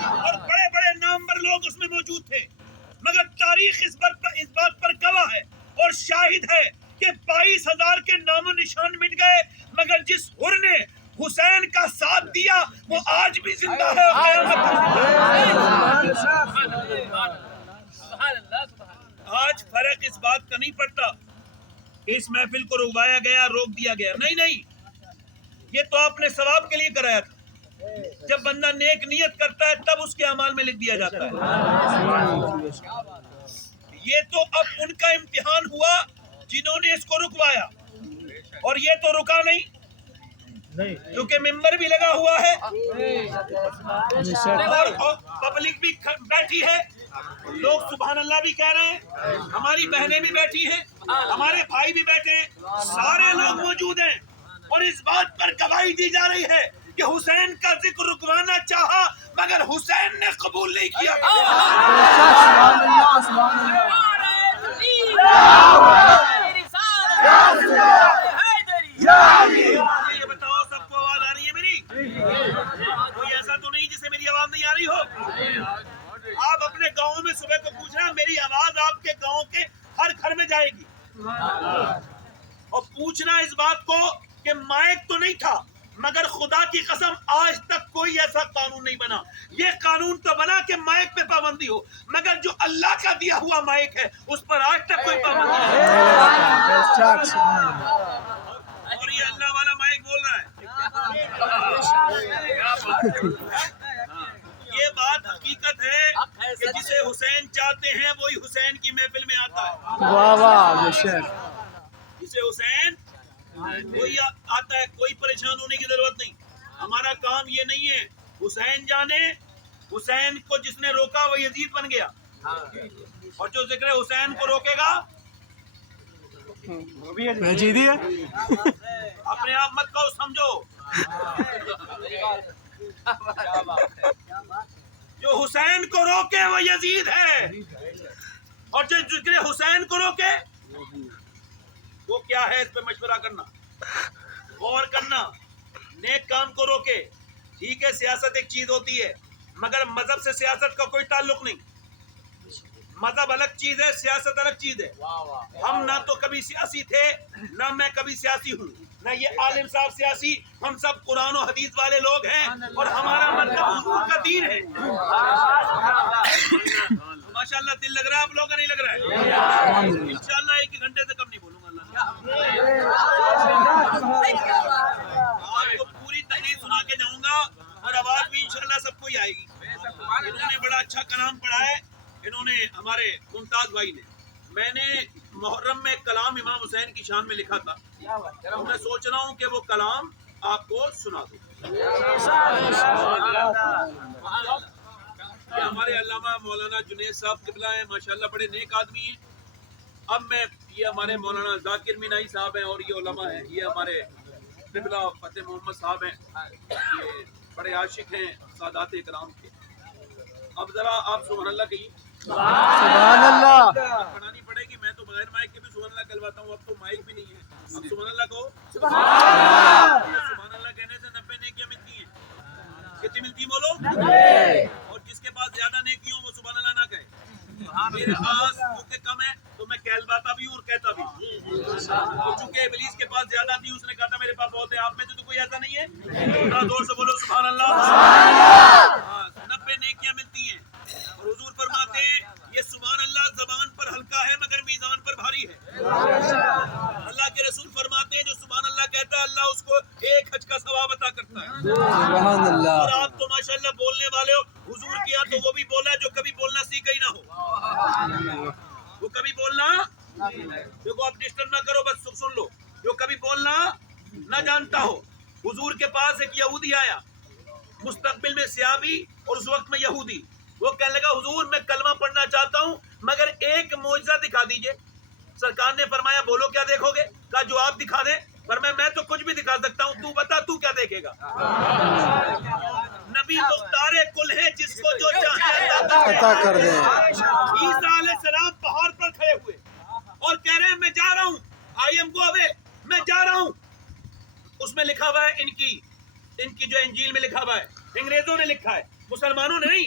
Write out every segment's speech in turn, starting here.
اور بڑے بڑے نامور لوگ اس میں موجود تھے، مگر تاریخ اس بات پر گواہ ہے اور شاہد ہے کہ 22,000 کے نام و نشان مٹ گئے، مگر جس حر نے حسین کا ساتھ دیا وہ آج بھی زندہ ہے اور قیامت تک۔ آج فرق اس بات کا نہیں پڑتا کہ اس محفل کو رکوایا گیا، روک دیا گیا، نہیں، یہ تو آپ نے ثواب کے لیے کرایا تھا۔ جب بندہ نیک نیت کرتا ہے تب اس کے اعمال میں لکھ دیا جاتا ہے۔ یہ تو اب ان کا امتحان ہوا جنہوں نے اس کو رکوایا، اور یہ تو رکا نہیں کیونکہ ممبر بھی لگا ہوا ہے اور پبلک بھی بیٹھی ہے، لوگ سبحان اللہ بھی کہہ رہے ہیں، ہماری بہنیں بھی بیٹھی ہیں، ہمارے بھائی بھی بیٹھے ہیں، سارے لوگ موجود ہیں، اور اس بات پر گواہی دی جا رہی ہے کہ حسین کا ذکر رکوانا چاہا مگر حسین نے قبول نہیں کیا۔ یہ بتاؤ سب کو آواز آ رہی ہے میری؟ کوئی ایسا تو نہیں جسے میری آواز نہیں آ رہی ہو؟ آپ اپنے گاؤں میں صبح کو پوچھنا، میری آواز آپ کے گاؤں کے ہر گھر میں جائے گی، اور پوچھنا اس بات کو کہ مائک تو نہیں تھا مگر خدا کی قسم آج تک کوئی ایسا قانون نہیں بنا۔ یہ قانون تو بنا کہ مائک پہ پابندی ہو، مگر جو اللہ کا دیا ہوا مائک ہے اس پر آج تک کوئی پابندی نہیں۔ اور یہ اللہ والا مائک بول رہا ہے۔ یہ بات حقیقت ہے کہ جسے حسین چاہتے ہیں وہی حسین کی محفل میں آتا ہے۔ جسے حسین وہی آتا ہے، کوئی پریشان ہونے کی ضرورت نہیں۔ ہمارا کام یہ نہیں ہے، حسین جانے، حسین کو جس نے روکا وہ یزید بن گیا، اور جو ذکر حسین کو روکے گا یزیدی ہے۔ اپنے آپ مت کہو، سمجھو، جو حسین کو روکے وہ یزید ہے، اور جو ذکر حسین کو روکے وہ کیا ہے؟ اس پہ مشورہ کرنا، غور کرنا، نیک کام کو روکے۔ ٹھیک ہے سیاست ایک چیز ہوتی ہے مگر مذہب سے سیاست کا کوئی تعلق نہیں، مذہب الگ چیز ہے، سیاست الگ چیز ہے۔ ہم نہ تو کبھی سیاسی تھے، نہ میں کبھی سیاسی ہوں، نہ یہ عالم صاحب سیاسی، ہم سب قرآن و حدیث والے لوگ ہیں اور ہمارا مذہب حضور کا دین ہے۔ ماشاءاللہ دل لگ رہا ہے آپ لوگوں کا؟ نہیں لگ رہا ہے؟ انشاءاللہ 1 گھنٹے سے کم نہیں بولوں گا اللہ۔ آپ کو پوری تقریر سنا کے جاؤں گا اور آواز بھی انشاءاللہ سب کو ہی آئے گی۔ انہوں نے بڑا اچھا کلام پڑھا ہے، انہوں نے ہمارے ممتاز بھائی نے۔ میں نے محرم میں کلام امام حسین کی شان میں لکھا تھا، تو میں سوچ رہا ہوں کہ وہ کلام آپ کو سنا دوں۔ یہ ہمارے علامہ مولانا جنید صاحب قبلہ ہیں، ماشاءاللہ بڑے نیک آدمی ہیں۔ اب میں یہ ہمارے مولانا ذاکر مینائی صاحب ہیں اور یہ علماء ہیں، یہ ہمارے قبلہ فتح محمد صاحب ہیں، یہ بڑے عاشق ہیں سادات کرام کے۔ اب ذرا آپ سبحان اللہ کہیے۔ سبحان اللہ۔ پڑھانی پڑے گی، میں تو بغیر مائک کے بھی سبحان اللہ کہلواتا ہوں، اب تو مائک بھی نہیں ہے، اب سبحان اللہ کہو۔ سبحان اللہ کہنے سے 90 نیکیاں ملتی ہیں، کتنی ملتی بولو؟ اور جس کے پاس زیادہ نیکیوں وہ سبحان اللہ نہ کہے۔ میرے پاس کیونکہ کم ہے تو میں کہلواتا بھی ہوں اور کہتا بھی ہوں، چونکہ ابلیس کے پاس زیادہ تھی، اس نے کہا تھا میرے پاس بہت ہے، آپ میں سے تو کوئی ایسا نہیں ہے، ذرا زور سے بولو سبحان اللہ۔ 90 نیکیاں ملتی ہیں، اور حضور فرماتے ہیں یہ سبحان اللہ زبان پر ہلکا ہے مگر میزان پر بھاری ہے۔ اللہ کے رسول فرماتے ہیں جو سبحان اللہ کہتا ہے اللہ اس کو 1 حج کا ثواب عطا کرتا ہے۔ سبحان اللہ۔ اور آپ تو ماشاءاللہ بولنے والے ہو، حضور کیا تو وہ بھی بولا ہے جو کبھی بولنا سیکھا ہی نہ ہو، وہ کبھی بولنا، دیکھو آپ ڈسٹرب نہ کرو، بس سن لو، جو کبھی بولنا نہ جانتا ہو۔ حضور کے پاس ایک یہودی آیا، مستقبل میں صحابی اور اس وقت میں یہودی، وہ کہنے لگا حضور میں کلمہ پڑھنا چاہتا ہوں مگر ایک معجزہ دکھا دیجئے۔ سرکار نے فرمایا بولو کیا دیکھو گے؟ کہا جو آپ دکھا دیں۔ فرمایا میں تو کچھ بھی دکھا سکتا ہوں، تو بتا تو کیا دیکھے گا؟ نبی مختار کل ہے جس کو جو چاہے عطا کر دے۔ عیسیٰ علیہ السلام پہاڑ پر کھڑے ہوئے اور کہہ رہے ہیں میں جا رہا ہوں، آئی ایم گو اوے، میں جا رہا ہوں۔ اس میں لکھا ہوا ہے ان کی جو انجیل میں لکھا ہوا ہے، انگریزوں نے لکھا ہے، مسلمانوں نے نہیں۔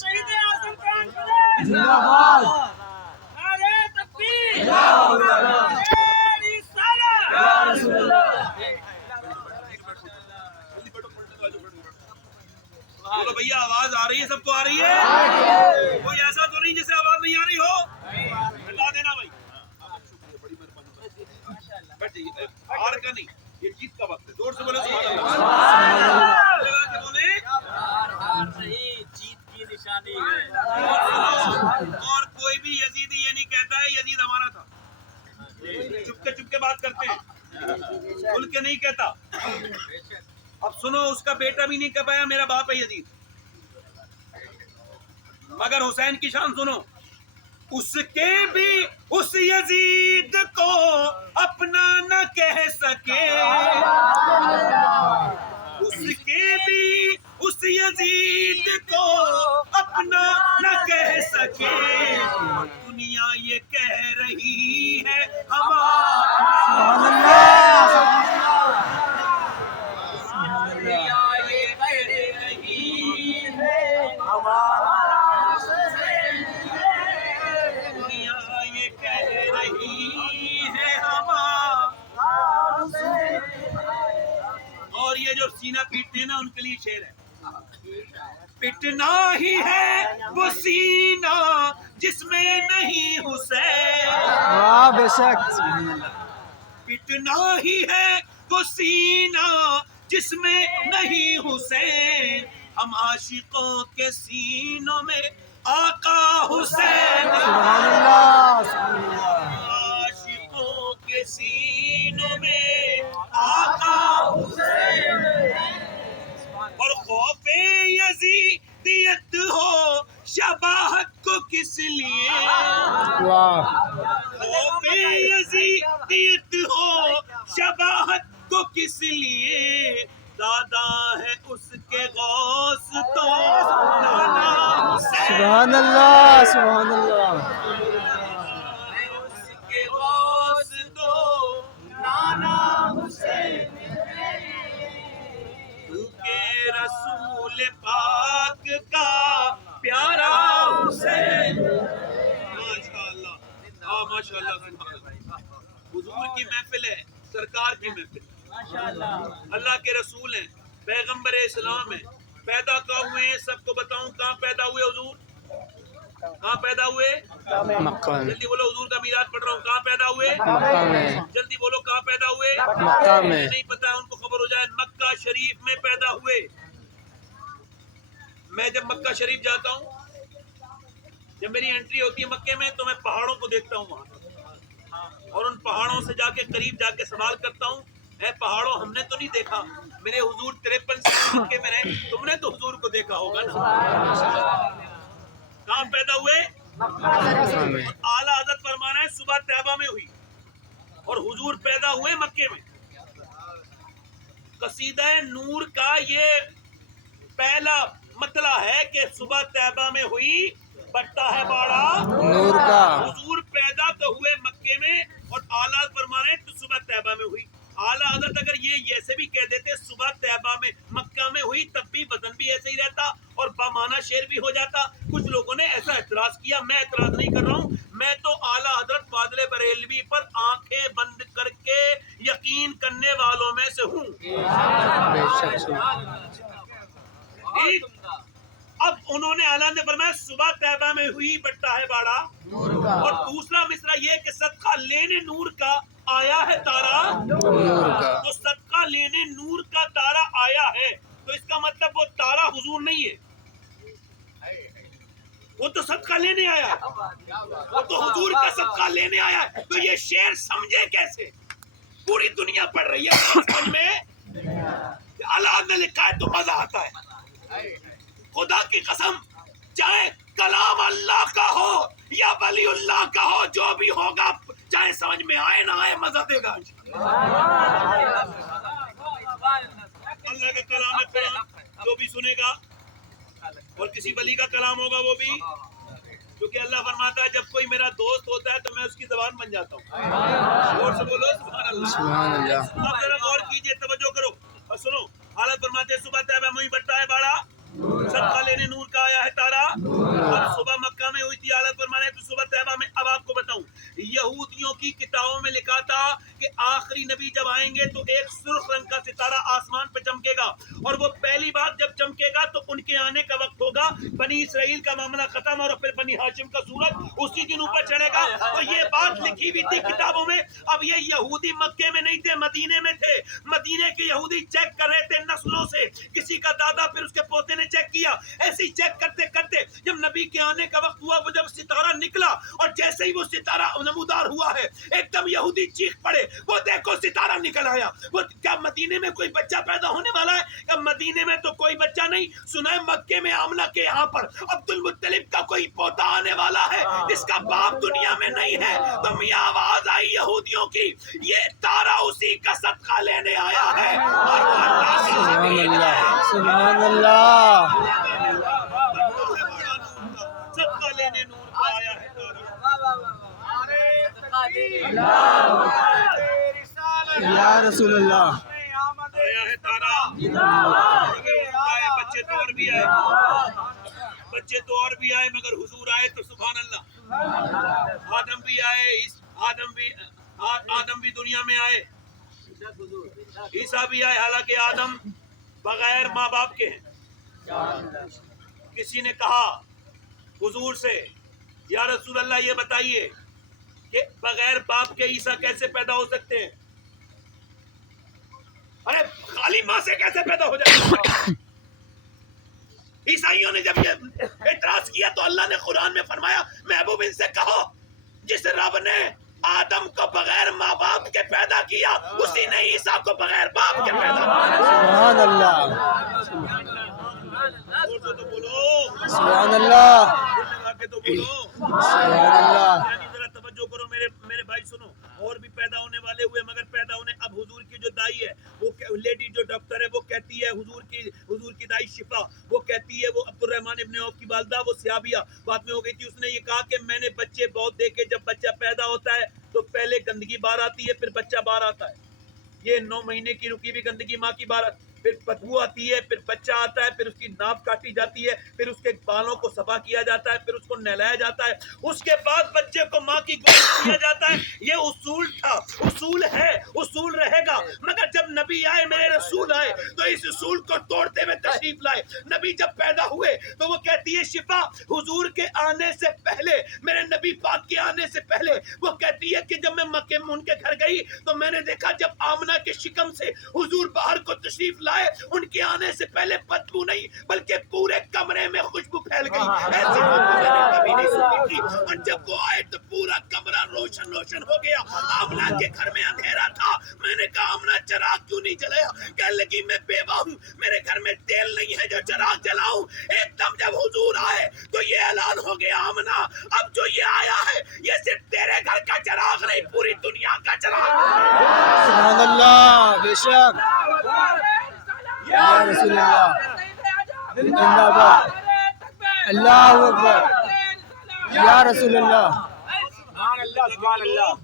شہید اعظم کا انقلاب زندہ نعرہ تکبیر باد نعرہ رسالت رسول اللہ بولو بھیا آواز آ رہی ہے، سب کو آ رہی ہے؟ کوئی ایسا تو نہیں جسے آواز نہیں آ رہی ہو؟ بتا دینا بھائی. بڑی مہربانی. بیٹھ جائیے. ہار کا نہیں، یہ جیت کا وقت ہے. زور سے بولو سبحان اللہ. لگا کے بولیں جیت کی نشانی ہے. اور کوئی بھی یزیدی یہ نہیں کہتا ہے یزید ہمارا تھا. چپ کے بات کرتے ہیں، کھل کے نہیں کہتا. اب سنو، اس کا بیٹا بھی نہیں کہہ پایا میرا باپ ہے یزید. مگر حسین کی شان سنو، اس کے بھی اس یزید کو اپنا نہ کہہ سکے، اس کے بھی اس یزید کو اپنا نہ کہہ سکے. دنیا یہ کہہ رہی ہے اور یہ جو سینہ پیٹتے ہیں نا ان کے لیے شعر ہے. پٹنا ہی ہے وہ سینہ جس میں نہیں حسین، بے شک پٹنا ہی ہے وہ سینہ جس میں نہیں حسین. ہم عاشقوں کے سینوں میں آقا حسین، سبحان اللہ عاشقوں کے سینوں میں آقا حسین. اور خوف یزیدیت ہو شباہت کو کس لیے، خوف یزیدیت ہو شباہت کو کس لیے. دادا ہے اس کے غوث تو نانا حسین، سبحان اللہ سبحان اللہ اس کے غوث تو نانا حسین. کیونکہ رسول پاک کا پیارا حسین. ماشاء اللہ، ہاں ماشاء اللہ. حضور کی محفل ہے، سرکار کی محفل. اللہ کے رسول ہیں، پیغمبر اسلام ہیں، پیدا کہاں ہوئے ہیں؟ سب کو بتاؤں کہاں پیدا ہوئے حضور؟ کہاں پیدا ہوئے؟ مکہ میں جلدی بولو، حضور کا میلاد پڑھ رہا ہوں. کہاں پیدا ہوئے؟ مکہ میں جلدی بولو، کہاں پیدا ہوئے؟ مکہ میں نہیں پتا ہے ان کو خبر ہو جائے. مکہ شریف میں پیدا ہوئے. میں جب مکہ شریف جاتا ہوں، جب میری انٹری ہوتی ہے مکے میں، تو میں پہاڑوں کو دیکھتا ہوں وہاں، اور ان پہاڑوں سے جا کے قریب جا کے سوال کرتا ہوں، اے پہاڑوں ہم نے تو نہیں دیکھا، میرے حضور 53 سال مکے میں رہے، تم نے تو حضور کو دیکھا ہوگا نا. کہاں پیدا ہوئے؟ مکہ میں اعلیٰ حضرت فرمانا ہے صبح طیبہ میں ہوئی، اور حضور پیدا ہوئے مکے میں. قصیدہ نور کا یہ پہلا مطلع ہے کہ صبح طیبہ میں ہوئی، بٹا ہے باڑا نور کا. حضور پیدا تو ہوئے مکے میں، اور اعلیٰ حضرت فرما رہے ہیں تو صبح طیبہ میں ہوئی. اعلیٰ حضرت اگر یہ ایسے بھی کہہ دیتے صبح طیبہ میں مکہ میں ہوئی، تب بھی وزن بھی ایسے ہی رہتا اور بامانہ شعر بھی ہو جاتا. کچھ لوگوں نے ایسا اعتراض کیا، میں اعتراض نہیں کر رہا ہوں. میں تو اعلیٰ حضرت فاضل بریلوی پر آنکھیں بند کر کے یقین کرنے والوں میں سے ہوں. بے شک ٹھیک؟ اب انہوں نے اعلیٰ نے فرمایا صبح طیبہ میں ہوئی، بٹا ہے باڑا. اور دوسرا مصرع یہ کہ صدقہ لینے نور کا آیا ہے تارا. نور کا. تو صدقہ لینے نور کا تارا آیا ہے، تو اس کا مطلب وہ تارا حضور نہیں ہے، وہ تو صدقہ لینے آیا ہے، وہ تو حضور کا صدقہ لینے آیا ہے. تو یہ شعر سمجھے کیسے؟ پوری دنیا پڑھ رہی ہے، سمجھ میں اللہ نے لکھا ہے تو مزہ آتا ہے. خدا کی قسم، چاہے کلام اللہ کا ہو یا ولی اللہ کا ہو، جو بھی ہوگا چاہے سمجھ میں آئے نہ آئے مزہ دے گا. اللہ کا کلام ہے، کلام جو بھی سنے گا، اور کسی ولی کا کلام ہوگا وہ بھی، کیونکہ اللہ فرماتا ہے جب کوئی میرا دوست ہوتا ہے تو میں اس کی زبان بن جاتا ہوں. اور سے بولو سبحان اللہ. سبحان اللہ. اب ذرا غور کیجئے، توجہ کرو اور سنو. حالت فرماتے ہیں صبح طیبہ میں ہوئی، بٹا ہے باڑا صدقہ لینے نور کا آیا ہے تارا. اب صبح مکہ میں ہوئی تھی حالت فرمانے تو صبح طیبہ میں. اب آپ کو بتاؤں یہودیوں کی کتابوں میں لکھا تھا کہ آخری نبی جب آئیں گے تو ایک سرخ رنگ کا ستارہ آسمان پہ چمکے گا اور وہ پہلی بار جب چمکے گا تو ان کے آنے کا وقت ہوگا. بنی اسرائیل کا معاملہ ختم اور پھر بنی ہاشم کا سورج اسی دن اوپر چڑھے گا. اور یہ بات لکھی ہوئی تھی کتابوں میں. اب یہ یہودی مکے میں نہیں تھے, مدینے میں تھے. مدینے کے یہودی چیک کر رہے تھے نسلوں سے, کسی کا دادا پھر اس کے پوتے نے چیک کیا, ایسے ہی چیک کرتے کرتے جب نبی کے آنے کا وقت ہوا, وہ جب ستارہ نکلا اور جیسے ہی وہ ستارہ نمودار ہوا ہے ایک دم یہودی چیخ پڑے, وہ دیکھو ستارہ نکل آیا. وہ کیا مدینے میں کوئی بچہ پیدا ہونے والا ہے؟ کیا مدینے میں تو کوئی بچہ نہیں, سنا ہے مکے میں آمنہ کے یہاں پر عبد المطلب کا کوئی پوتا آنے والا ہے جس کا باپ دنیا میں نہیں ہے. تو میاں آواز آئی یہودیوں کی, یہ تارا اسی کا صدقہ لینے آیا ہے. اور وہ اللہ کا سبحان حبیب اللہ, ہے. سبحان اللہ. صدقہ لینے نور کا آیا ہے تارا. یا رسول اللہ. آیا ہے تارا. بچے تو اور بھی آئے, بچے تو اور بھی آئے, مگر حضور آئے تو سبحان اللہ. آدم بھی آئے, آدم بھی دنیا میں آئے, عیسیٰ بھی آئے. حالانکہ آدم بغیر ماں باپ کے ہیں. کسی نے کہا حضور سے, یا رسول اللہ یہ بتائیے کہ بغیر باپ کے عیسیٰ کیسے پیدا ہو سکتے ہیں؟ ارے خالی ماں سے کیسے پیدا ہو جائے؟ عیسائیوں نے جب یہ اعتراض کیا تو اللہ نے قرآن میں فرمایا, محبوب ان سے کہو جس رب نے آدم کو بغیر ماں باپ کے پیدا کیا اسی نے عیسیٰ کو بغیر باپ کے پیدا کیا. سبحان اللہ, تو بولو سبحان اللہ, لگا کے تو بولو. سبحان اللہ. یعنی ذرا توجہ کرو میرے بھائی, سنو. اور بھی پیدا ہونے والے ہوئے مگر پیدا ہونے. اب حضور کی جو دائی ہے, وہ لیڈی جو ڈاکٹر ہے, وہ کہتی ہے حضور کی دائی شفا, وہ کہتی ہے, وہ عبد الرحمن ابن عوف کی والدہ, وہ سیابیہ بعد میں ہو گئی تھی. اس نے یہ کہا کہ میں نے بچے بہت دیکھے, جب بچہ پیدا ہوتا ہے تو پہلے گندگی باہر آتی ہے, پھر بچہ باہر آتا ہے. یہ 9 مہینے کی رکی ہوئی گندگی ماں کی باہر, پھر بدبو آتی ہے, پھر بچہ آتا ہے, پھر اس کی ناپ کاٹی جاتی ہے, پھر اس کے بالوں کو صفا کیا جاتا ہے, پھر اس کو نہلایا جاتا ہے, اس کے بعد بچے کو ماں کی گود میں دیا جاتا ہے. یہ اصول تھا, اصول ہے, اصول رہے گا. مگر جب نبی آئے, میرے رسول آئے تو اس اصول کو توڑتے ہوئے تشریف لائے. نبی جب پیدا ہوئے تو وہ کہتی ہے شفا, حضور کے آنے سے پہلے, میرے نبی پاک کے آنے سے پہلے, وہ کہتی ہے کہ جب میں مکے میں ان کے گھر گئی تو میں نے دیکھا جب آمنہ کے شکم سے حضور باہر کو تشریف لائے, ان کے آنے سے پہلے بدبو نہیں بلکہ پورے کمرے میں خوشبو پھیل گئی. ایسی خوشبو میں نے کبھی نہیں سنی تھی. اور جب وہ آئے تو پورا کمرہ روشن ہو گیا. آمنہ کے گھر میں اندھیرا تھا. میں نے کہا آمنہ چراغ کیوں نہیں جلایا؟ کہنے لگی میں بیوہ ہوں, میرے گھر میں تیل نہیں ہے جو چراغ جلاؤں. ایک دم جب حضور آئے تو یہ اعلان ہو گیا, آمنہ اب جو یہ آیا ہے یہ صرف تیرے گھر کا چراغ نہیں, پوری دنیا کا چراغ. سبحان اللہ, بے شک. یا رسول اللہ, زندہ باد, اللہ اکبر, یا رسول اللہ, سبحان اللہ.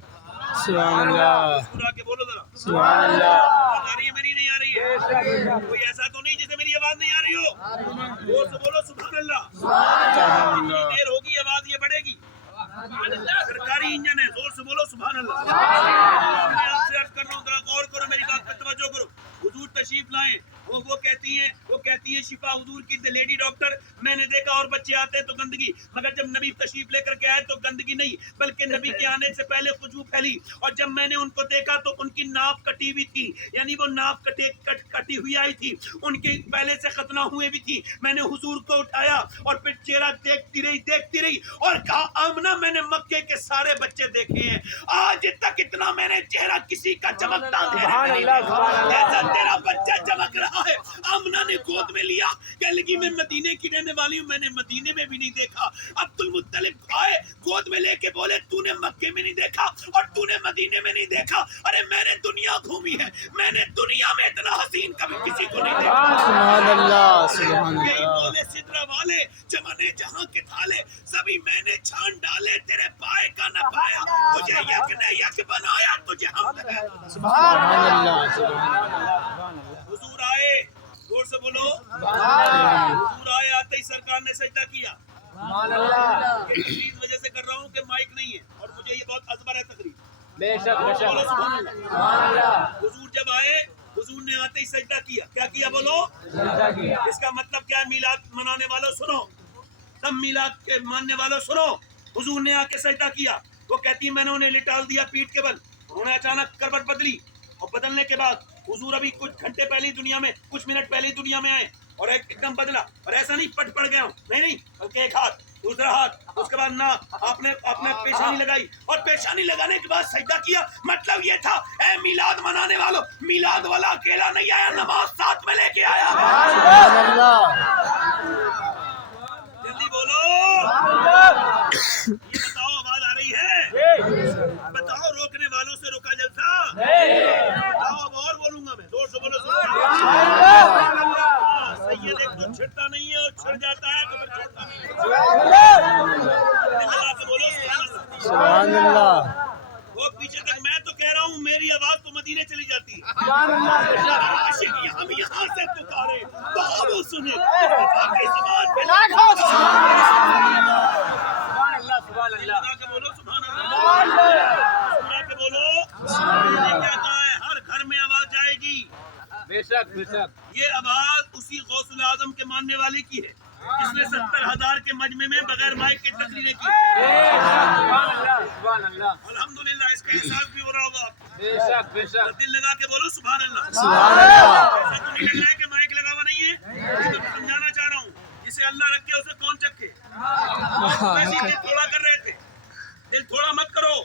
سبحان اللہ, پورا کے بولو ذرا. سبحان اللہ. آواز آ رہی ہے میری, نہیں آ رہی ہے؟ کوئی ایسا تو نہیں جسے میری آواز نہیں آ رہی ہو؟ زور سے بولو سبحان اللہ. جتنی دیر ہوگی آواز یہ بڑھے گی. سرکاری انجن ہے, زور سے بولو سبحان اللہ. میں آپ سے عرض کر رہا ہوں, ذرا غور کرو, میری بات پہ توجہ کرو. حضور تشریف لائیں, وہ کہتی ہیں شفا, حضور کی لیڈی ڈاکٹر, میں نے دیکھا اور بچے آتے ہیں تو گندگی, مگر جب نبی تشریف لے کر کے آئے تو گندگی نہیں بلکہ نبی کے آنے سے پہلے خوشبو پھیلی. اور جب میں نے ان کو دیکھا تو ان کی ناپ کٹی ہوئی تھی, یعنی وہ ناپ کٹی ہوئی آئی تھی, ان کے پہلے سے ختنہ ہوئے بھی تھی. میں نے حضور کو اٹھایا اور پھر چہرہ دیکھتی رہی اور کہا آمنہ میں نے مکے کے سارے بچے دیکھے ہیں, آج تک اتنا میں نے چہرہ کسی کا چمکتا نہیں ایسا تیرا بچہ چمک رہا ہے. آمنہ نے گود میں لیا, کہنے لگی میں مدینے کی رہنے والی ہوں, میں نے مدینے میں بھی نہیں دیکھا. عبد المطلب آئے, گود میں لے کے بولے تو نے مکے میں نہیں دیکھا اور تو نے مدینے میں نہیں دیکھا. ارے میں نے دنیا گھومی ہے, میں نے دنیا میں اتنا حسین کبھی کسی کو نہیں دیکھا. سبحان اللہ, سبحان یہی اللہ. بولے سدرہ والے, چمنے جہاں کے تھالے, سبھی میں نے چھان ڈالے, تیرے پائے کا نہ پایا, تجھے یک نے یک بنایا, تجھے ہم لگایا. سبحان اللہ, سبحان اللہ. حضور آئے زور سے بولو حضور آئے آتے ہی سرکار نے سجدہ کیا. یہ اس وجہ سے کر رہا ہوں کہ مائک نہیں ہے اور مجھے یہ بہت ازبر ہے تقریر. بولو سبحان اللہ. حضور جب آئے حضور نے آتے ہی سجدہ کیا. کیا کیا بولو؟ اس کا مطلب کیا ہے؟ میلاد منانے والوں سنو, تب میلاد کے ماننے والوں سنو. حضور نے آ کے سجدہ کیا. وہ کہتی ہے میں نے انہیں لٹال دیا پیٹھ کے بل. انہوں نے اچانک کروٹ بدلی اور بدلنے کے بعد حضور ابھی کچھ گھنٹے پہلے دنیا میں, کچھ منٹ پہلے دنیا میں آئے اور ایک دم بدلا. اور ایسا نہیں پٹ پڑ گیا ہوں, نہیں, بلکہ ایک ہاتھ دوسرا ہاتھ, اس کے بعد نہ آپ نے پیشانی لگائی اور پیشانی لگانے کے بعد سجدہ کیا. مطلب یہ تھا اے میلاد منانے والوں, میلاد والا اکیلا نہیں آیا, نماز ساتھ میں لے کے آیا. جلدی بولو. یہ بتاؤ آواز آ رہی ہے؟ بتاؤ روکنے والوں سے روکا جلسہ؟ بتاؤ اب اور بولوں گا میں, زور سے بولو. سید ایک تو چھڑتا نہیں ہے اور چھڑ جاتا ہے تو پھر چھوڑتا نہیں ہے. بولو سبحان اللہ. وہ پیچھے تک میں تو کہہ رہا ہوں میری آواز تو مدینے چلی جاتی ہے. ہم یہاں سے پکارے تو اب وہ سنے باقی زبان پہ بولو سبحان اللہ. بولو کیا کہا ہے؟ ہر گھر میں آواز جائے گی. بے شک بے شک. یہ آواز اسی غوث الاعظم کے ماننے والے کی ہے جس نے 70,000 کے مجمع میں بغیر مائک کے تقریریں کی. سبحان اللہ. الحمدللہ اس کا احساس بھی ہو رہا ہوگا آپ کو. بے شک بے شک. دل لگا کے بولو سبحان اللہ. ایسا تو نہیں لگ رہا ہے کہ مائک لگا ہوا نہیں ہے. یہ تو سمجھانا چاہ رہا ہوں, جسے اللہ رکھے اسے کون چکھے. ویسے دل تھوڑا کر رہے تھے, دل تھوڑا مت کرو.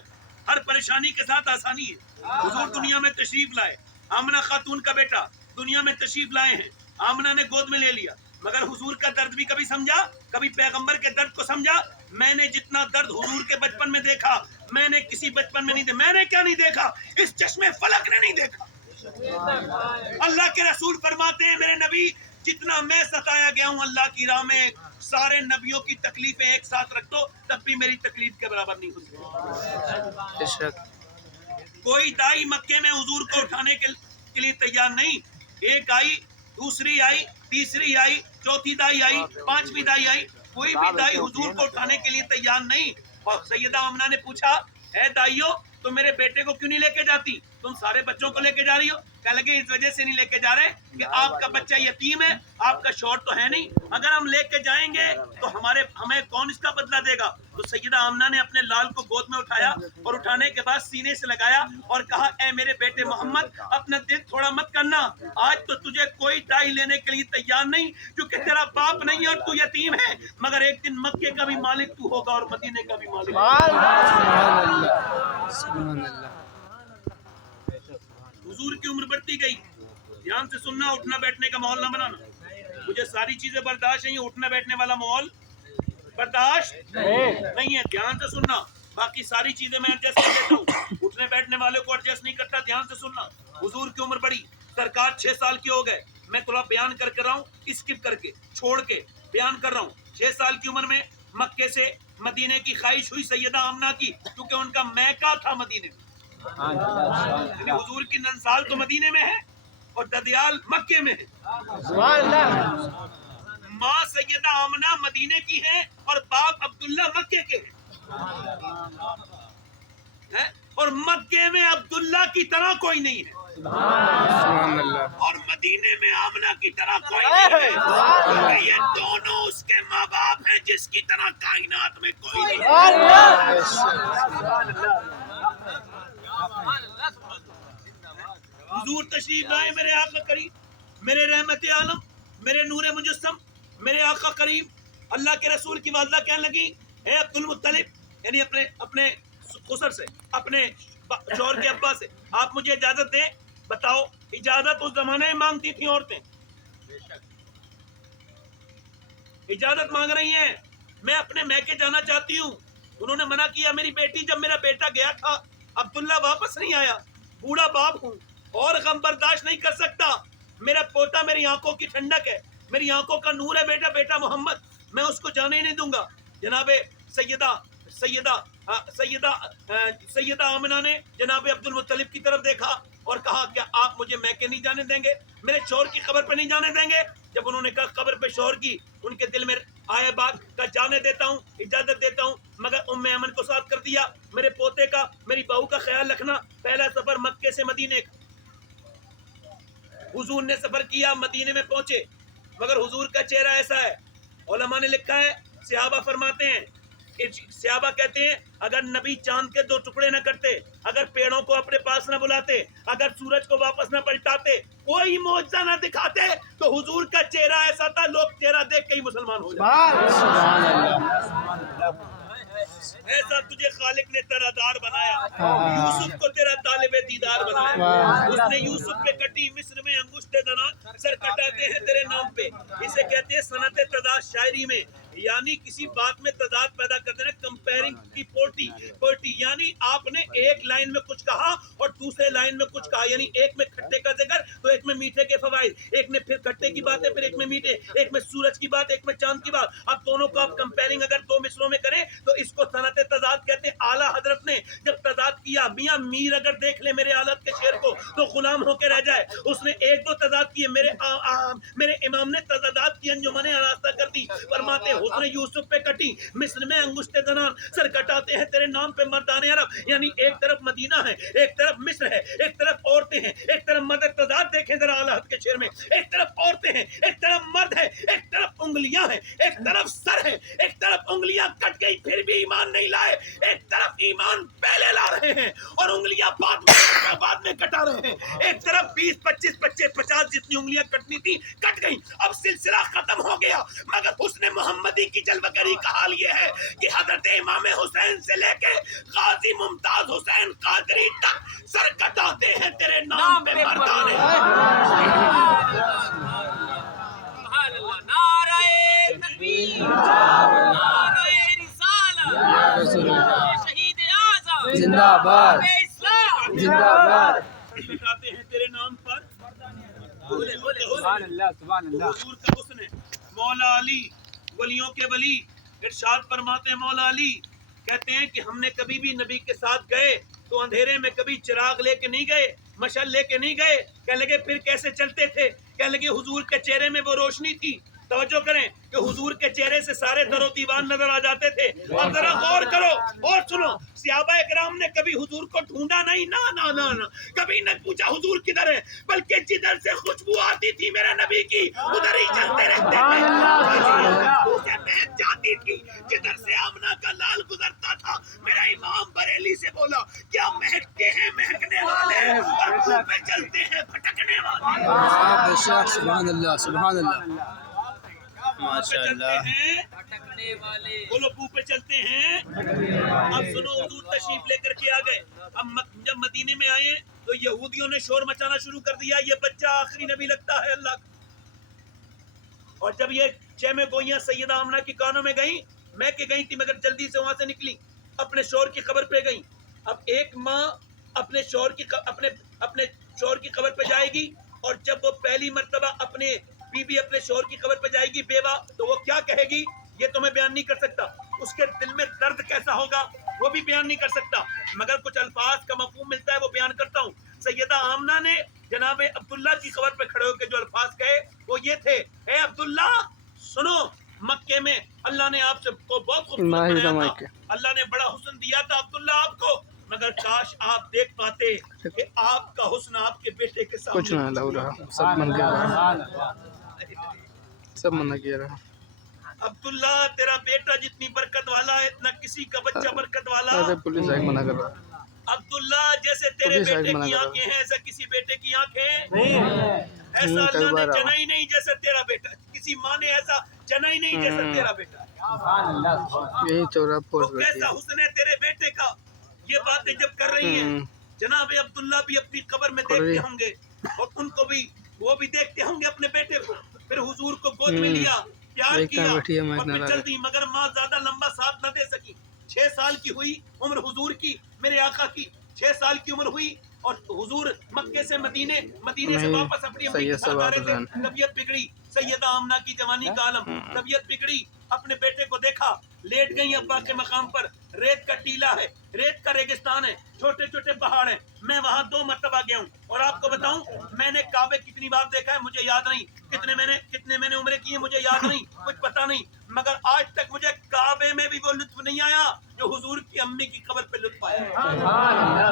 ہر پریشانی کے ساتھ آسانی ہے. حضور دنیا میں تشریف لائے, آمنہ خاتون کا بیٹا دنیا میں تشریف لائے ہیں. آمنہ نے گود میں لے لیا, مگر حضور کا درد بھی کبھی سمجھا, کبھی پیغمبر کے درد کو سمجھا. میں نے جتنا درد حضور کے بچپن میں دیکھا میں نے کسی بچپن میں نہیں دیکھا. میں نے کیا نہیں دیکھا, اس چشمے فلک نے نہیں دیکھا. اللہ کے رسول فرماتے ہیں میرے نبی جتنا میں ستایا گیا ہوں اللہ کی راہ میں, سارے نبیوں کی تکلیفیں ایک ساتھ رکھ دو تب بھی میری تکلیف کے برابر نہیں ہوتی. کوئی دائی مکے میں حضور کو اٹھانے کے لیے تیار نہیں. ایک آئی, دوسری آئی, تیسری آئی, چوتھی دائی آئی, پانچویں دائی آئی, کوئی بھی دائی حضور کو اٹھانے کے لیے تیار نہیں. اور سیدہ آمنہ نے پوچھا اے دائیو تم میرے بیٹے کو کیوں نہیں لے کے جاتی, تم سارے بچوں کو لے کے جا رہی ہو. کہنے لگے اس وجہ سے نہیں لے کے جا رہے کہ آپ کا بچہ یتیم ہے, آپ کا شوہر تو ہے نہیں, اگر ہم لے کے جائیں گے تو ہمیں کون اس کا بدلہ دے گا. تو سیدہ آمنہ نے اپنے لال کو گود میں اٹھایا اور اٹھانے کے بعد سینے سے لگایا اور کہا اے میرے بیٹے محمد اپنا دل تھوڑا مت کرنا, آج تو تجھے کوئی دائی لینے کے لیے تیار نہیں کیونکہ تیرا باپ نہیں ہے اور تو یتیم ہے, مگر ایک دن مکے کا بھی مالک تو ہوگا اور مدینے کا بھی مالک. حضور کی عمر بڑھتی گئی. دھیان سے سننا, اٹھنا بیٹھنے کا ماحول نہ بنانا. مجھے ساری چیزیں برداشت ہیں, یہ اٹھنا بیٹھنے والا ماحول برداشت نہیں ہے. دھیان سے سننا, باقی ساری چیزیں میں ایڈجسٹ کر لیتا ہوں, اٹھنے بیٹھنے والے کو ایڈجسٹ نہیں کرتا. دھیان سے سننا. حضور کی عمر بڑی, سرکار 6 سال کے ہو گئے. میں تھوڑا بیان کر رہا ہوں, اسکپ کر کے چھوڑ کے بیان کر رہا ہوں. 6 سال کی عمر میں مکے سے مدینے کی خواہش ہوئی سیدہ آمنہ کی, کیونکہ ان کا میکہ تھا مدینے میں. یعنی حضور کی ننسال تو مدینے میں ہے اور ددیال مکے میں ہے. ماں سیدہ آمنہ مدینے کی ہے اور باپ عبداللہ مکے کے ہیں, اور مکے میں عبداللہ کی طرح کوئی نہیں ہے اور مدینے میں آمنہ کی طرح کوئی نہیں ہے. یہ دونوں اس کے ماں باپ ہیں جس کی طرح کائنات میں کوئی نہیں ہے. حضور تشریف لائے میرے آقا کریم, میرے رحمت عالم, میرے نور مجسم, میرے آقا کریم. اللہ کے رسول کی والدہ کہنے لگی اے عبد المطلب, یعنی اپنے خسر سے, اپنے شوہر کے ابا سے, آپ مجھے اجازت دیں. بتاؤ, اجازت اس زمانے میں مانگتی تھیں عورتیں, اجازت مانگ رہی ہیں. میں اپنے میکے جانا چاہتی ہوں. انہوں نے منع کیا. میری بیٹی, جب میرا بیٹا گیا تھا عبداللہ واپس نہیں آیا, بوڑھا باپ ہوں اور غم برداشت نہیں کر سکتا. میرا پوتا میری آنکھوں کی ٹھنڈک ہے, میری آنکھوں کا نور ہے, بیٹا محمد, میں اس کو جانے نہیں دوں گا. جناب سیدہ آمنہ نے جناب عبد المطلب کی طرف دیکھا. اور کہا کیا آپ مجھے میکے نہیں جانے دیں گے, میرے شوہر کی قبر پہ نہیں جانے دیں گے؟ جب انہوں نے کہا قبر پہ شوہر کی, ان کے دل میں آیا بات کا جانے دیتا ہوں, اجازت دیتا ہوں, مگر ام ایمن کو ساتھ کر دیا. میرے پوتے کا, میری بہو کا خیال رکھنا. پہلا سفر مکے سے مدینے کا, حضور نے سفر کیا, مدینے میں پہنچے, مگر حضور کا چہرہ ایسا ہے, علماء نے لکھا ہے, صحابہ فرماتے ہیں, صحابہ کہتے ہیں اگر نبی چاند کے 2 ٹکڑے نہ کرتے, اگر پیڑوں کو اپنے پاس نہ بلاتے, اگر سورج کو واپس نہ پلٹاتے, کوئی معجزہ نہ دکھاتے, تو حضور کا چہرہ ایسا تھا لوگ چہرہ دیکھ کے ہی مسلمان ہو جاتے. ایسا تجھے خالق نے تیرا دار بنایا, یوسف کو تیرا طالب دیدار بنایا. اس نے یوسف پہ کٹی مصر میں انگشت دنا, سر کٹاتے ہیں تیرے نام پہ. اسے کہتے ہیں صنعت تضاد شاعری میں, یعنی کسی بات میں تضاد پیدا کر دینا, کمپیرنگ کی پوئٹری, یعنی آپ نے ایک لائن میں کچھ کہا اور دوسرے لائن میں کچھ کہا, یعنی ایک میں کھٹے کا ذکر تو ایک میں میٹھے کے فوائد, ایک نے پھر کھٹے کی بات ہے, پھر ایک میں میٹھے, ایک میں سورج کی بات, ایک میں چاند کی بات. اب دونوں کو آپ کمپیرنگ اگر 2 مصروں میں کریں تو اس کو صنعت تضاد کہتے ہیں. اعلیٰ حضرت نے جب تضاد کیا, میاں میر اگر دیکھ لے میرے حالت کے شعر کو تو غلام ہو کے رہ جائے. اس نے 1-2 تضاد کیے, میرے امام نے تضادات کی انجمنیں آراستہ کر دی. فرماتے حسن یوسف پہ کٹی مصر میں انگشت دنان, سر کٹاتے ہیں تیرے نام پہ مردان عرب. یعنی ایک طرف مدینہ ہے, ایک طرف مصر ہے, ایک طرف عورتیں ہیں, ایک طرف مدد تضاد دیکھیں ذرا اعلیٰ حضرت کے شعر میں, ایک طرف عورتیں ہیں, ایک طرف مرد ہے, ایک طرف انگلیاں ہیں, ایک طرف سر ہے, ایک طرف انگلیاں کٹ گئی پھر بھی ایمان نہیں لائے, ایک طرف ایمان پہلے لا رہے ہیں اور انگلیاں بعد میں کٹا رہے ہیں. ایک طرف 20, 25, 50 جتنی انگلیاں کٹنی تھی کٹ گئی. اب سلسلہ ختم ہو گیا, مگر حسن محمدی کی جلوگری کا حال یہ ہے کہ حضرت امام حسین سے لے کے غازی ممتاز حسین قادری تک سر کٹاتے ہیں تیرے نام پہ مردانے. نعرہ تکبیر, نعرہ رسالت, شہید اعظم زندہ باد, اسلام زندہ باد. کٹاتے ہیں تیرے نام پر. سبحان اللہ, سبحان اللہ. حضور کا حسن ہے. مولا علی ولیوں کے ولی ارشاد فرماتے ہیں, مولا علی کہتے ہیں کہ ہم نے کبھی بھی نبی کے ساتھ گئے تو اندھیرے میں کبھی چراغ لے کے نہیں گئے, مشعل لے کے نہیں گئے. کہنے لگے پھر کیسے چلتے تھے؟ کہنے لگے حضور کے چہرے میں وہ روشنی تھی. توجہ کریں کہ حضور کے چہرے سے سارے در و دیوان نظر آ جاتے تھے. اب ذرا غور کرو اور سنو, صحابہ اکرام نے کبھی حضور کو ڈھونڈا نہیں, نہ کبھی نہ پوچھا حضور کدھر ہے, بلکہ جدھر سے خوشبو آتی تھی میرے نبی کی ادھر ہی چلتے رہتے تھے. مہک جاتی تھی جدھر سے آمنہ کا لال گزرتا تھا. میرا امام بریلی سے بولا کیا مہکتے ہیں مہکنے والے اور منہ پہ چلتے ہیں بھٹکنے والے. سبحان اللہ, سبحان اللہ, ماشاءاللہ. بولو پو پہ چلتے ہیں. اب سنو, حضور تشریف لے کر کے آ گئے. اب جب مدینے میں آئے تو یہودیوں نے شور مچانا شروع کر دیا, یہ بچہ آخری نبی لگتا ہے اللہ کا. اور جب یہ چیمے گوئیاں سیدہ آمنہ کی کانوں میں گئیں, میں کہ گئی تھی مگر جلدی سے وہاں سے نکلی, اپنے شوہر کی قبر پہ گئیں. اب ایک ماں اپنے شوہر کی قبر پہ جائے گی, اور جب وہ پہلی مرتبہ اپنے بیوی اپنے شوہر کی قبر پہ جائے گی بیوہ, تو وہ کیا کہے گی یہ تو میں بیان نہیں کر سکتا. اس کے دل میں درد کیسا ہوگا وہ بھی بیان نہیں کر سکتا, مگر کچھ الفاظ کا مفہوم ملتا ہے وہ بیان کرتا ہوں. سیدہ آمنہ نے جناب عبداللہ کی قبر پہ کھڑے ہو کے جو الفاظ کہے وہ یہ تھے, اے عبداللہ سنو, مکے میں اللہ نے آپ سے کو بہت خوبصورت بنایا تھا, اللہ نے بڑا حسن دیا تھا عبداللہ آپ کو, مگر کاش آپ دیکھ پاتے کہ آپ کا حسن آپ کے بیٹے کے سامنے کچھ نہ لو رہا, سب من گیا رہا, سب من گیا رہا. عبداللہ تیرا بیٹا جتنی برکت والا ہے اتنا کسی کا بچہ برکت والا. ارے پولیس آئے منع کر رہا. عبداللہ جیسے تیرے بیٹے کی آنکھیں ہیں ایسا کسی بیٹے کی آنکھیں نہیں, ایسا اللہ نے جنا ہی نہیں جیسے تیرا بیٹا, کسی ماں نے ایسا جنا ہی نہیں جیسے تیرا بیٹا. یہی چورا پوسٹ تو کیسا حسن ہے تیرے بیٹے کا. یہ باتیں جب کر رہی ہیں جناب عبداللہ بھی اپنی قبر میں دیکھتے ہوں گے, اور ان کو بھی وہ بھی دیکھتے ہوں گے اپنے بیٹے کو. پھر حضور کو گود میں لیا, پیار کیا, اور پھر چل دی, مگر ماں زیادہ لمبا ساتھ نہ دے سکی. 6 سال کی ہوئی عمر حضور کی, میرے آقا کی 6 سال کی عمر ہوئی, اور حضور مکے سے مدینے سے واپس اپنی امی کے ساتھ آ رہے تھے. طبیعت بگڑی, سیدہ آمنہ کی جوانی کا عالم, طبیعت بگڑی, اپنے بیٹے کو دیکھا, لیٹ گئی ابا کے مقام پر, ریت کا ٹیلا ہے, ریت کا ریگستان ہے, چھوٹے چھوٹے پہاڑ ہیں. میں وہاں 2 مرتبہ گیا ہوں, اور آپ کو بتاؤں میں نے کعبے کتنی بار دیکھا ہے مجھے یاد نہیں, کتنے میں نے عمرے کی ہیں مجھے یاد نہیں, کچھ پتا نہیں, مگر آج تک مجھے کعبے میں بھی وہ لطف نہیں آیا جو حضور کی امی کی قبر پہ لطف آیا.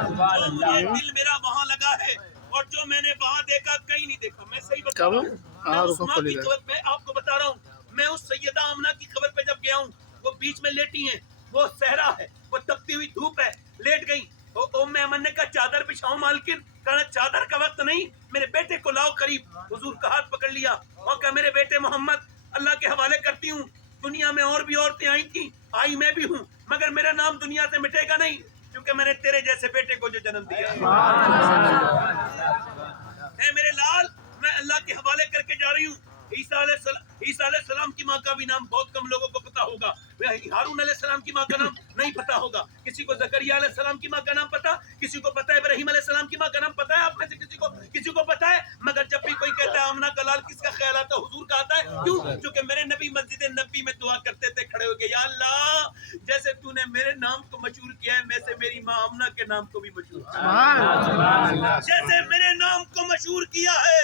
جو مجھے دل میرا وہاں لگا ہے اور جو میں نے وہاں دیکھا کہیں نہیں دیکھا. میں صحیح بتا رہا ہوں, میں اس ماں کی قبر پہ آپ کو بتا رہا ہوں, میں اس سیدہ آمنہ کی قبر پہ جب گیا ہوں, وہ بیچ میں لیٹی ہیں, وہ صحرا ہے, وہ تپتی ہوئی دھوپ ہے, لیٹ گئی. ام ایمن نے کہا چادر بچھاؤں مالکن, کہا چادر کا وقت نہیں, میرے بیٹے کو لاؤ قریب. حضور کا ہاتھ پکڑ لیا اور کہا میرے بیٹے محمد اللہ کے حوالے کرتی ہوں, دنیا میں اور بھی عورتیں آئی تھیں, آئی میں بھی ہوں, مگر میرا نام دنیا سے مٹے گا نہیں, کیونکہ میں نے تیرے جیسے بیٹے کو جو جنم دیا. اے میرے لال, میں اللہ کے حوالے کر کے جا رہی ہوں. عیسیٰ علیہ السلام کی ماں کا بھی نام بہت کم لوگوں کو پتا ہوگا. ہارون علیہ السلام کی ماں کا نام نہیں پتا ہوگا. کسی کو زکریا علیہ السلام کی ماں کا نام پتا, کسی کو پتا ہے ابراہیم علیہ السلام کی ماں کا نام پتا ہے, آپ میں سے کسی کو پتا ہے. مگر جب بھی کوئی کہتا ہے آمنہ کا لال, کس کا خیال آتا ہے؟ حضور کا آتا ہے. کیوں؟ کیونکہ میرے نبی مسجد نبی میں دعا کرتے تھے کھڑے ہو کے, یا اللہ جیسے تو نے میرے نام کو مشہور کیا ہے, ویسے میری ماں آمنہ کے نام کو بھی مشہور کیا. جیسے میرے نام کو مشہور کیا ہے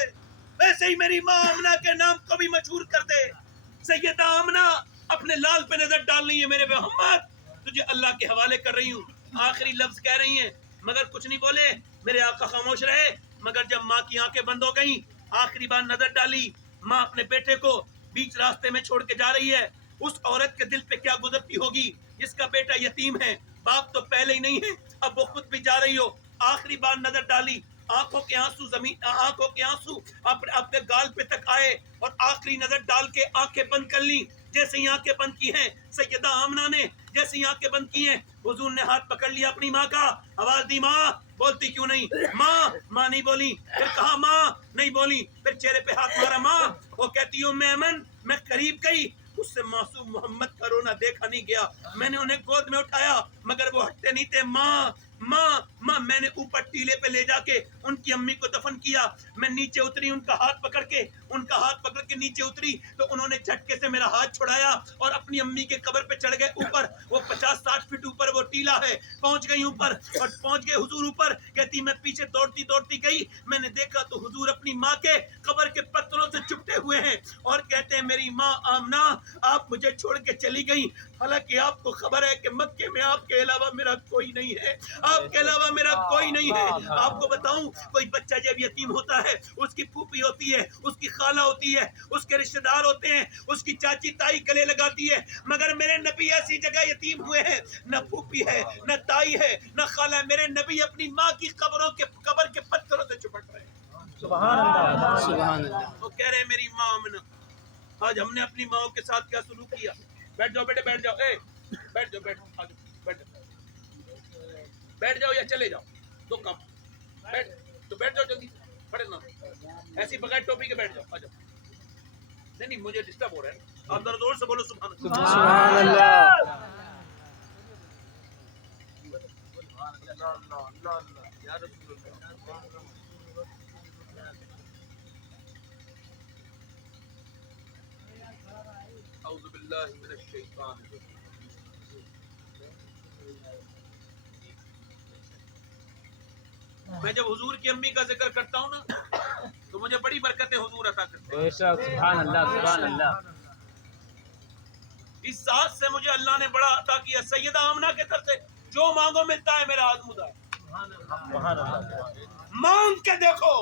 ویسے ہی میری ماں آمنہ کے نام کو بھی مشہور کر دے. سیدہ آمنہ اپنے لال پہ نظر ڈال رہی ہے, میرے محمد تجھے اللہ کے حوالے کر رہی ہوں. آخری لفظ کہہ رہی ہیں مگر کچھ نہیں بولے, میرے آقا خاموش رہے. مگر جب ماں کی آنکھیں بند ہو گئیں, آخری بار نظر ڈالی, ماں اپنے بیٹے کو بیچ راستے میں چھوڑ کے جا رہی ہے. اس عورت کے دل پہ کیا گزرتی ہوگی جس کا بیٹا یتیم ہے, باپ تو پہلے ہی نہیں ہے, اب وہ خود بھی جا رہی ہو. آخری بار نظر ڈالی, آنکھوں کے آنسو اپنے گال پہ تک آئے, اور آخری نظر ڈال کے آنکھیں بند کر لی. جیسے ہی آنکھیں بند کی ہیں سیدہ آمنہ نے, جیسے ہی آنکھیں بند کی ہیں, حضور نے ہاتھ پکڑ لیا اپنی ماں کا, آواز دی ماں, بولتی کیوں نہیں؟ ماں نہیں بولی. پھر کہا ماں, نہیں بولی. پھر چہرے پہ ہاتھ مارا, ماں. وہ کہتی ہوں میں قریب گئی, اس سے معصوم محمد کا رونا دیکھا نہیں گیا. میں نے انہیں گود میں اٹھایا مگر وہ ہٹتے نہیں تھے. ماں ماں ماں. میں نے اوپر ٹیلے پہ لے جا کے ان کی امی کو دفن کیا. میں نیچے اتری, ان کا ہاتھ پکڑ کے نیچے اتری تو انہوں نے جھٹکے سے میرا ہاتھ چھڑایا اور اپنی امی کے قبر پہ چڑھ گئے اوپر. وہ 50-60 فٹ اوپر وہ ٹیلا ہے. پہنچ گئی اوپر, اور پہنچ گئے حضور اوپر. کہتی میں پیچھے دوڑتی گئی, میں نے دیکھا تو حضور اپنی ماں کے قبر کے پتھروں سے چپٹے ہوئے ہیں, اور کہتے ہیں میری ماں آمنہ آپ مجھے چھوڑ کے چلی گئی, حالانکہ آپ کو خبر ہے کہ مکے میں آپ کے علاوہ میرا کوئی نہیں ہے, آپ کے علاوہ میرا کوئی نہیں ہے. آپ کو بتاؤں, کوئی بچہ جب یتیم ہوتا ہے, اس کی پھوپھی ہوتی ہے, اس کی خالہ ہوتی ہے, اس کے رشتہ دار ہوتے ہیں, اس کی چاچی تائی گلے لگاتی ہے. مگر میرے نبی ایسی جگہ یتیم ہوئے ہیں, نہ پھوپھی ہے, نہ تائی ہے, نہ خالہ. میرے نبی اپنی ماں کی قبر کے پتھروں سے چپٹ رہے ہیں. سبحان اللہ. وہ کہہ رہے میری ماں آمنہ. آج ہم نے اپنی ماں کے ساتھ کیا سلوک کیا؟ بیٹھ جاؤ بیٹے, بیٹھ جاؤ, بیٹھ جاؤ, بیٹھ جاؤ یا چلے جاؤ, دو کام. بیٹھ جاؤ جلدی, پڑے نا ایسی بغیر ٹوپی کے بیٹھ جاؤ. آ جاؤ. نہیں مجھے ڈسٹرب ہو رہا ہے, آپ ذرا زور سے بولو سبحان اللہ. سبحان اللہ. یا رسول اللہ. اعوذ باللہ من الشیطان الرجیم. میں جب حضور کی امی کا ذکر کرتا ہوں نا تو مجھے بڑی برکتیں حضور عطا کرتے ہیں. سبحان اللہ, سبحان اللہ. اس ذات سے مجھے اللہ نے بڑا عطا کیا. سیدہ آمنہ کے طرف سے جو مانگو ملتا ہے, میرا آزمودہ ہے. مانگ کے دیکھو,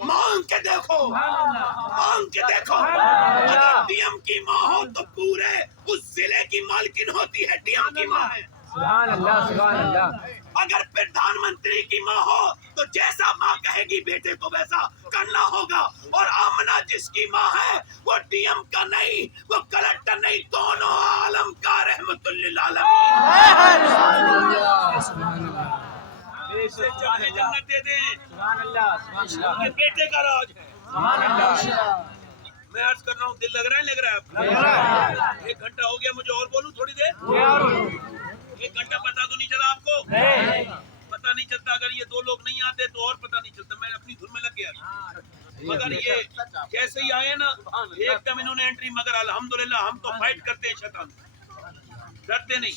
مانگ کے دیکھو, مانگ کے دیکھو. اگر ڈی ایم کی ماں ہو تو پورے اس ضلع کی مالکن ہوتی ہے, ڈی ایم کی ماں ہے. سبحان اللہ, سبحان اللہ. اگر پردھان منتری کی ماں ہو تو جیسا ماں کہے گی بیٹے کو ویسا کرنا ہوگا. اور آمنہ جس کی ماں ہے وہ ڈی ایم کا نہیں, وہ کلکٹر نہیں, دونوں عالم کا رحمت للعالمین. اسے چاہے جنت دے دیں, سبحان اللہ, سبحان اللہ. یہ بیٹے کا راج ہے. سبحان اللہ. میں عرض کر رہا ہوں, دل لگ رہا ہے آپ کو؟ 1 گھنٹہ ہو گیا, مجھے اور بولوں تھوڑی دیر؟ 1 گھنٹہ پتا تو نہیں چلا آپ کو؟ پتا نہیں چلتا. اگر یہ 2 لوگ نہیں آتے تو اور پتا نہیں چلتا. میں اپنی دھن میں لگ گیا. مگر یہ کیسے ہی آئے نا, ایک دم انہوں نے انٹری. مگر الحمدللہ ہم تو فائٹ کرتے ہیں شیطان, ڈرتے نہیں.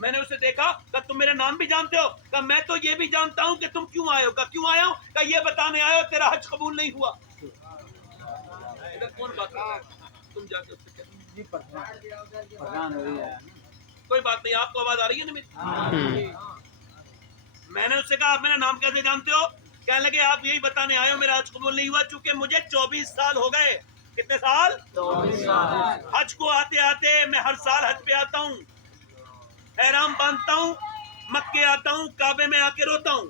میں نے اسے دیکھا کہ تم میرا نام بھی جانتے ہو؟ کہ میں تو یہ بھی جانتا ہوں کہ تم کیوں آئے ہو؟ کہ کیوں آیا ہوں؟ کہ یہ بتانے آئے ہو تیرا حج قبول نہیں ہوا۔ ادھر کون بات کر رہا ہے؟ تم جا کے اس سے کہو۔ کوئی بات نہیں، آپ کو آواز آ رہی ہے نا میری؟ میں نے اس سے کہا آپ میرا نام کیسے جانتے ہو؟ کہنے لگے آپ یہی بتانے آئے ہو میرا حج قبول نہیں ہوا، چونکہ مجھے 24 سال ہو گئے۔ کتنے سال؟ 24 سال۔ حج کو آتے آتے میں ہر سال حج پہ آتا ہوں، احرام باندھتا ہوں، مکے آتا ہوں، کعبے میں آ کے روتا ہوں۔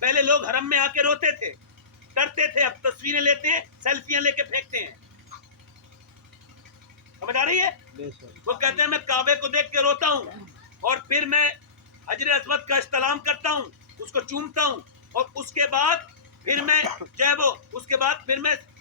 پہلے لوگ حرم میں آ کے روتے تھے، ڈرتے تھے، اب تصویریں لیتے ہیں، سیلفیاں لے کے پھینکتے ہیں۔ سمجھ آ رہی ہے؟ وہ کہتے ہیں میں کعبے کو دیکھ کے روتا ہوں، اور پھر میں حجر اسود کا استلام کرتا ہوں، اس کو چومتا ہوں، اور اس کے بعد پھر میں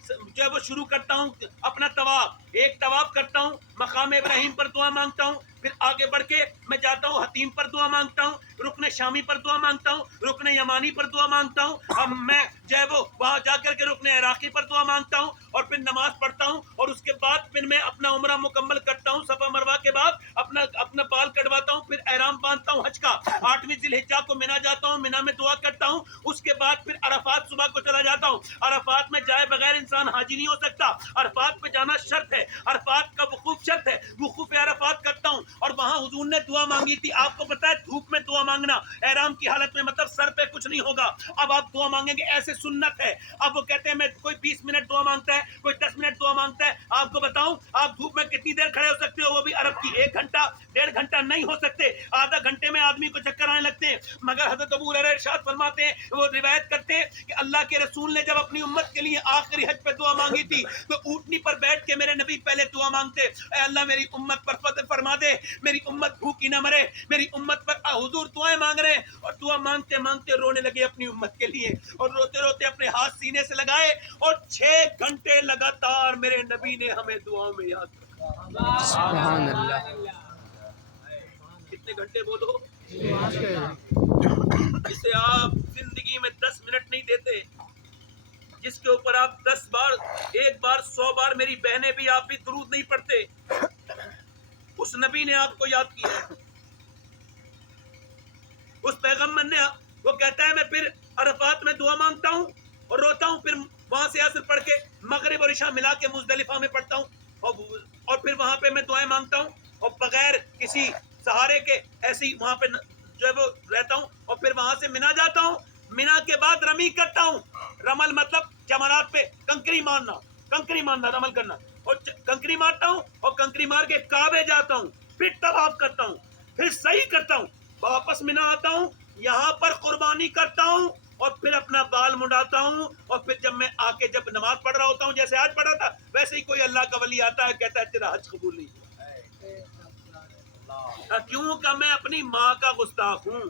جو ہے وہ شروع کرتا ہوں اپنا طواف۔ ایک طواف کرتا ہوں، مقام ابراہیم پر دعا مانگتا ہوں، پھر آگے بڑھ کے میں جاتا ہوں حتیم پر دعا مانگتا ہوں، رکن شامی پر دعا مانگتا ہوں، رکن یمانی پر دعا مانگتا ہوں، اب میں جو ہے وہ وہاں جا کر کے رکن عراقی پر دعا مانگتا ہوں، اور پھر نماز پڑھتا ہوں، اور اس کے بعد پھر میں اپنا عمرہ مکمل کرتا ہوں۔ صفا مروہ کے بعد اپنا بال کٹواتا ہوں، پھر احرام باندھتا ہوں حج کا۔ 8ویں ذی الحجہ کو مینا جاتا ہوں، مینا میں دعا کرتا ہوں، اس کے بعد پھر عرفات صبح کو چلا جاتا ہوں۔ عرفات میں جائے بغیر انسان حاجی نہیں ہو سکتا، عرفات پہ جانا شرط ہے، عرفات کا وقوف شرط ہے، وقوف عرفات کرتا ہوں، اور وہاں حضور نے دعا مانگی تھی۔ آپ کو پتا ہے دھوپ میں دعا مانگنا احرام کی حالت میں، مطلب سر پہ کچھ نہیں ہوگا، اب آپ دعا مانگیں گے، ایسے سنت ہے۔ اب وہ کہتے ہیں میں کوئی 20 منٹ دعا مانگتا ہے، کوئی 10 منٹ دعا مانگتا ہے۔ آپ کو بتاؤں آپ دھوپ میں کتنی دیر کھڑے ہو سکتے ہو؟ وہ بھی عرب کی 1 گھنٹہ 1.5 گھنٹہ نہیں ہو سکتے، آدھا گھنٹے میں آدمی کو چکر آنے لگتے ہیں۔ مگر حضرت ابو ہریرہ ارشاد فرماتے ہیں، وہ روایت کرتے ہیں کہ اللہ کے رسول نے جب اپنی امت کے لیے آخری حج پہ دعا مانگی تھی تو اونٹنی پر بیٹھ کے میرے نبی پہلے دعا مانگتے، اے اللہ میری امت پر فتح فرما دے، میری امت بھوکی نہ مرے، میری امت پر حضور دعائیں مانگ رہے ہیں، اور دعا مانگتے مانگتے رونے لگے اپنی امت کے لیے، اور روتے روتے اپنے ہاتھ سینے سے لگائے، اور 6 گھنٹے لگاتار میرے نبی نے ہمیں دعاؤں میں یاد رکھا۔ سبحان اللہ۔ کتنے گھنٹے بولو؟ جسے آپ زندگی میں 10 منٹ نہیں دیتے، جس کے اوپر آپ 10 بار 1 بار 100 بار میری بہنیں بھی آپ بھی درود نہیں پڑھتے، اس نبی نے آپ کو یاد کیا ہے، اس پیغمبر نے۔ وہ کہتا ہے میں پھر عرفات میں دعا مانگتا ہوں اور روتا ہوں، پھر وہاں سے عصر پڑھ کے مغرب اور عشاء ملا کے مزدلفہ میں پڑھتا ہوں، اور پھر وہاں پہ میں دعائیں مانگتا ہوں، اور بغیر کسی سہارے کے ایسے ہی وہاں پہ جو ہے وہ رہتا ہوں، اور پھر وہاں سے مینا جاتا ہوں۔ مینا کے بعد رمی کرتا ہوں، رمل مطلب جمرات پہ کنکری مارنا رمل کرنا، اور کنکری مارتا ہوں، اور کنکری مار کے کعبے جاتا ہوں، پھر طواف کرتا ہوں، پھر صحیح کرتا ہوں، واپس مینا آتا ہوں، یہاں پر قربانی کرتا ہوں، اور پھر اپنا بال منڈاتا ہوں، اور پھر جب میں آ کے جب نماز پڑھ رہا ہوتا ہوں، جیسے آج پڑھا تھا ویسے ہی کوئی اللہ کا ولی آتا ہے، کہتا ہے تیرا حج قبول نہیں ہوا۔ کیوں کہ میں اپنی ماں کا گستاخ ہوں،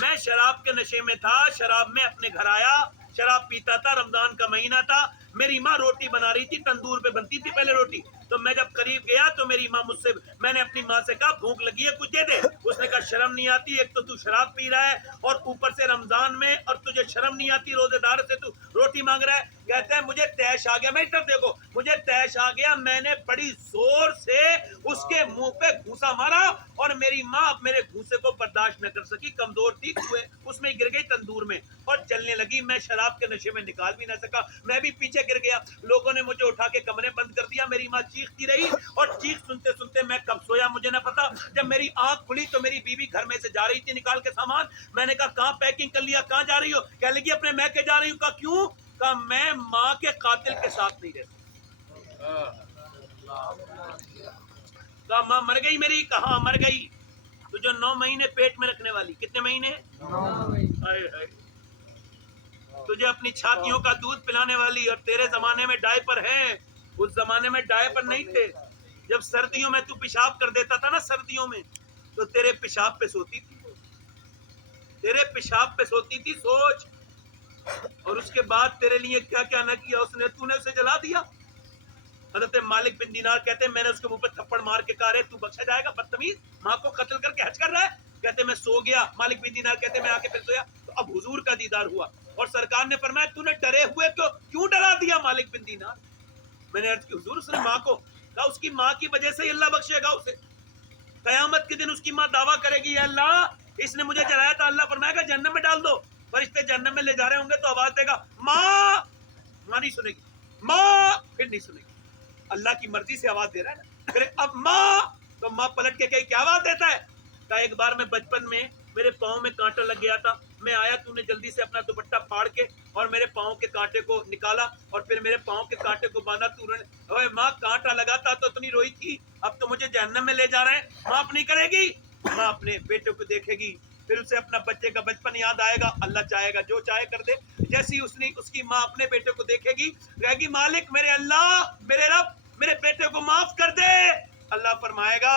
میں شراب کے نشے میں تھا، شراب میں اپنے گھر آیا، شراب پیتا تھا، رمضان کا مہینہ تھا، میری ماں روٹی بنا رہی تھی، تندور پہ بنتی تھی پہلے روٹی، تو میں جب قریب گیا تو میری ماں مجھ سے، میں نے اپنی ماں سے کہا بھوک لگی ہے کچھ دے دے، اس نے کہا شرم نہیں آتی، ایک تو شراب پی رہا ہے اور اوپر سے رمضان میں، اور تجھے شرم نہیں آتی، روزے دار سے تو روٹی مانگ رہا ہے۔ کہتا ہے مجھے تیش آ گیا، میں ادھر دیکھو، مجھے تیش آ گیا، میں نے بڑی زور سے اس کے منہ پہ گھوسا مارا، اور میری ماں اب میرے گھوسے کو برداشت نہ کر سکی، کمزور تھی، اس میں گر گئی تندور میں اور جلنے لگی، میں شراب کے نشے میں نکال بھی نہ سکا، میں بھی پیچھے گر گیا، لوگوں نے مجھے اٹھا کے کمرے بند کر دیا، میری ماں چیختی رہی، اور چیخ سنتے سنتے میں کب سویا مجھے نہ پتا، جب میری آنکھ کھلی تو میری بیوی گھر میں سے جا رہی تھی نکال کے سامان، میں نے کہا کہاں پیکنگ کر لیا، کہاں جا رہی ہو؟ کہنے لگی اپنے میکے جا رہی ہوں۔ کہا کیوں؟ کہا میں ماں کے قاتل کے ساتھ نہیں رہتا۔ کہا ماں مر گئی میری؟ کہاں مر گئی، تو جو 9 مہینے پیٹ میں رکھنے والی، کتنے مہینے؟ تجھے اپنی چھاتیوں کا دودھ پلانے والی، اور تیرے زمانے میں ڈائپر ہیں، اس زمانے میں ڈائپر نہیں تھے، جب سردیوں میں تو پیشاب کر دیتا تھا نا سردیوں میں، تو تیرے پیشاب پہ سوتی تھی، تیرے پیشاب پہ سوتی تھی، سوچ، اور اس کے بعد تیرے لیے کیا کیا نہ کیا اس نے، تو نے اسے جلا دیا۔ حضرت مالک بن دینار کہتے ہیں میں نے اس کے منہ پہ تھپڑ مار کے کہا رہے تو بخشا جائے گا بدتمیز، ماں کو قتل کر کے حج کر رہا ہے؟ کہتے میں سو گیا، مالک بن دینار کہتے میں آ کے پھر سویا تو اب حضور کا دیدار ہوا، اور سرکار نے فرمایا تو نے ڈرے ہوئے کیوں ڈرا دیا مالک بن دینار؟ میں نے عرض کی حضور اس نے ماں کو کہا، اس کی ماں کی وجہ سے ہی اللہ بخشے گا اسے، قیامت کے دن اس کی ماں دعویٰ کرے گی یا اللہ اس نے مجھے جلایا تھا، اللہ فرمائے گا جہنم میں ڈال دو. فرشتے جہنم میں لے جا رہے ہوں گے تو آواز دے گا ماں، ماں نہیں سنے گی، ماں پھر نہیں سنے گی. اللہ کی مرضی سے آواز دے رہا ہے نا. پھر اب ماں، تو ماں پلٹ کے کہیں کیا آواز دیتا ہے؟ کہ ایک بار میں بچپن میں میرے پاؤں میں کانٹا لگ گیا تھا، میں آیا، تو نے جلدی سے اپنا دوپٹہ پھاڑ کے اور میرے پاؤں کے کانٹے کو نکالا اور پھر میرے پاؤں کے کانٹے کو باندھا. تو اوے ماں کانٹا لگا تھا تو اتنی روئی تھی، اب تو مجھے جہنم میں لے جا رہے ہیں. ماں اپنی کرے گی، ماں اپنے بیٹے کو دیکھے گی، پھر اسے اپنا بچے کا بچپن یاد آئے گا. اللہ چاہے گا جو چاہے کر دے. جیسی اس کی ماں اپنے بیٹے کو دیکھے گی کہے گی مالک میرے اللہ، میرے رب، میرے بیٹے کو معاف کر دے. اللہ فرمائے گا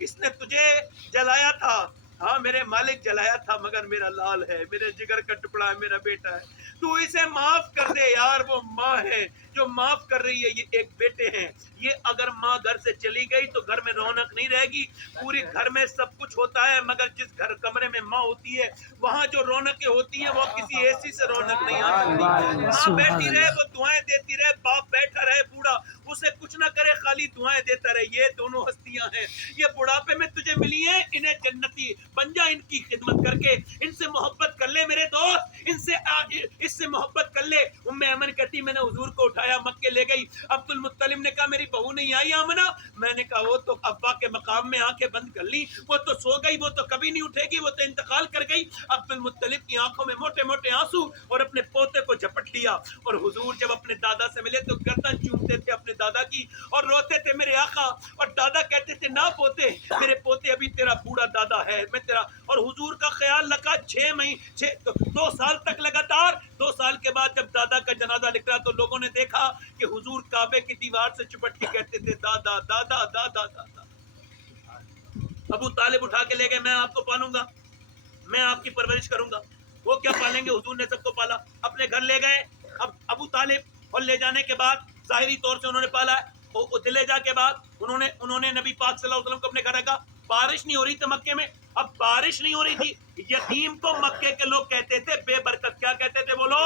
اس نے تجھے جلایا تھا، ہاں میرے مالک جلایا تھا، مگر میرا لال ہے، میرے جگر کا ٹکڑا ہے، میرا بیٹا ہے، تو اسے معاف کر دے. یار وہ ماں ہے جو معاف کر رہی ہے، یہ ایک بیٹے ہیں. یہ اگر ماں گھر سے چلی گئی تو گھر میں رونق نہیں رہے گی. پوری گھر میں سب کچھ ہوتا ہے مگر جس گھر کمرے میں ماں ہوتی ہے وہاں جو رونقیں ہوتی ہیں وہ کسی ایسی سے رونق نہیں آ سکتی. ماں بیٹھی رہے، وہ دعائیں دیتی رہے، باپ بیٹھا رہے بوڑھا، اسے کچھ نہ کرے، خالی دعائیں دیتا رہے. یہ دونوں ہستیاں ہیں، یہ بڑھاپے میں تجھے ملی ہیں، انہیں جنتی بن جا، ان کی خدمت کر کے ان سے محبت کر لے میرے دوست، اس سے محبت کر لے. ایمن کہتی میں نے حضور کو اٹھایا مکے لے گئی. عبد المطلب نے کہا میری بہو نہیں آئی آمنہ؟ میں نے کہا وہ تو ابا کے مقام میں آنکھیں بند کر لی، وہ تو سو گئی، وہ تو کبھی نہیں اٹھے گی، وہ تو انتقال کر گئی. عبد المطلب کی آنکھوں میں موٹے موٹے آنسو اور اپنے پوتے کو جھپٹ لیا. اور حضور جب اپنے دادا سے ملے تو گردن چومتے تھے اپنے دادا کی اور روتے تھے میرے آقا. اور دادا کہتے تھے نہ پوتے، میرے پوتے ابھی تیرا بوڑھا دادا ہے، میں تیرا. اور حضور کا خیال لگا 2 سال تک لگاتار. 2 سال کے بعد جب دادا کا جنازہ نکلا تو لوگوں نے دیکھا کہ حضور کعبے کی دیوار سے چپٹ کے کہتے تھے دادا دادا دادا دادا. ابو طالب اٹھا کے لے گئے، میں آپ کو پالوں گا، میں آپ کی پرورش کروں گا. وہ کیا پالیں گے، حضور نے سب کو پالا. اپنے گھر لے گئے اب ابو طالب، اور لے جانے کے بعد ظاہری طور سے انہوں نے پالا. لے جا کے بعد انہوں نے نبی پاک صلی اللہ علیہ وسلم کو اپنے گھر رکھا. بارش نہیں ہو رہی تھی مکے میں، اب بارش نہیں ہو رہی تھی. یتیم کو مکے کے لوگ کہتے تھے بے برکت. کیا کہتے تھے بولو؟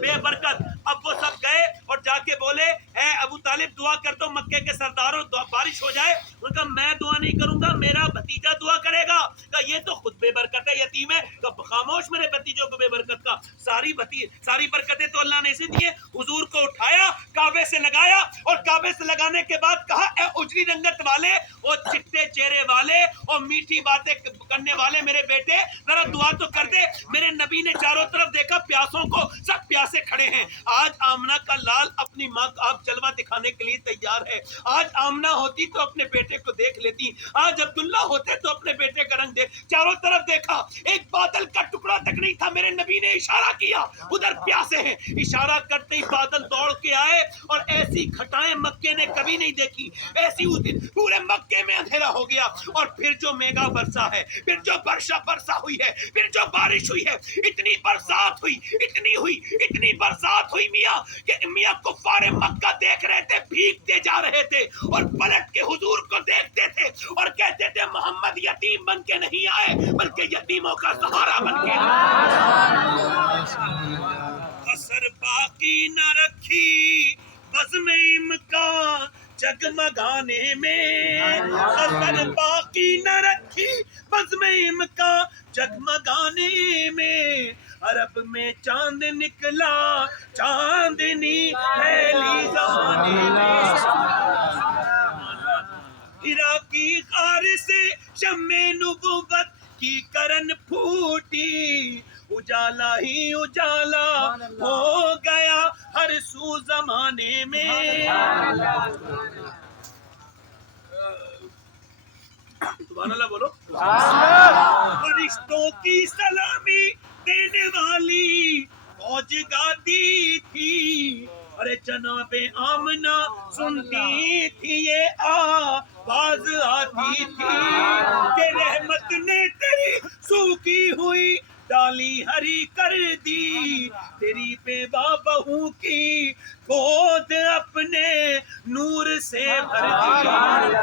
بے برکت. اب وہ سب گئے اور جا کے بولے اے ابو طالب دعا کر دو مکے کے سرداروں، بارش ہو جائے. ان کا میں دعا نہیں کروں گا، میرا بھتیجا دعا کرے گا. کہ یہ تو خود بے برکت ہے، یتیم ہے. کہ خاموش میرے بھتیجوں کو بے برکت کا. ساری برکتیں تو اللہ نے اسے دیے. حضور کو اٹھایا، کعبے سے لگایا، اور کعبے سے لگانے کے بعد کہا اے اجری رنگت والے، اور چٹے چہرے والے، اور میٹھی باتیں کرنے والے میرے بیٹے، ذرا دعا تو کر دے. میرے نبی نے چاروں طرف دیکھا، پیاسوں کو، سب پیاسے کھڑے ہیں. آج آمنہ کا لال اپنی ماں کا آپ جلوہ دکھانے کے لیے تیار ہے. آج آمنہ ہوتی تو اپنے بیٹے کو دیکھ لیتی، آج عبداللہ ہوتے تو اپنے بیٹے کا رنگ دیکھ. چاروں طرف دیکھا، ایک بادل کا ٹکڑا تک نہیں تھا. میرے نبی نے اشارہ کیا ادھر پیاسے ہیں. اشارہ کرتے ہی بادل دوڑ کے آئے، اور ایسی گھٹائیں مکے نے کبھی نہیں دیکھی. ایسی اس دن پورے مکے میں اندھیرا ہو گیا. اور پھر جو میگا برسا ہے، پھر جو برسا ہوئی ہے، پھر جو بارش ہوئی ہے، اتنی برسات ہوئی، اتنی برسات ہوئی میاں کہ میاں کفار مکہ دیکھ رہے تھے، بھیگتے جا رہے تھے، اور پلٹ کے حضور کو دیکھتے تھے اور کہتے تھے محمد یتیم بن کے نہیں آئے بلکہ یتیموں کا سہارا بن کے. اثر باقی نہ رکھی بزم امکان جگمگانے میں، اثر باقی نہ رکھی بزم امکان جگمگانے میں. عرب میں چاند نکلا، چاندنی پھیلی زمانے میں. ہیرا کی غار سے شمع نبوت کی کرن پھوٹی، اجالا ہی اجالا ہو گیا ہر سو زمانے میں. سبحان اللہ بولو. فرشتوں کی سلامی دینے والی فوج گاتی تھی، ارے جناب آمنہ سنتی تھی یہ آواز آتی تھی کہ رحمت نے تیری سوکھی ہوئی ڈالی ہری کر دی، تیری بیوہ بہو کی گود اپنے نور سے بھر دی.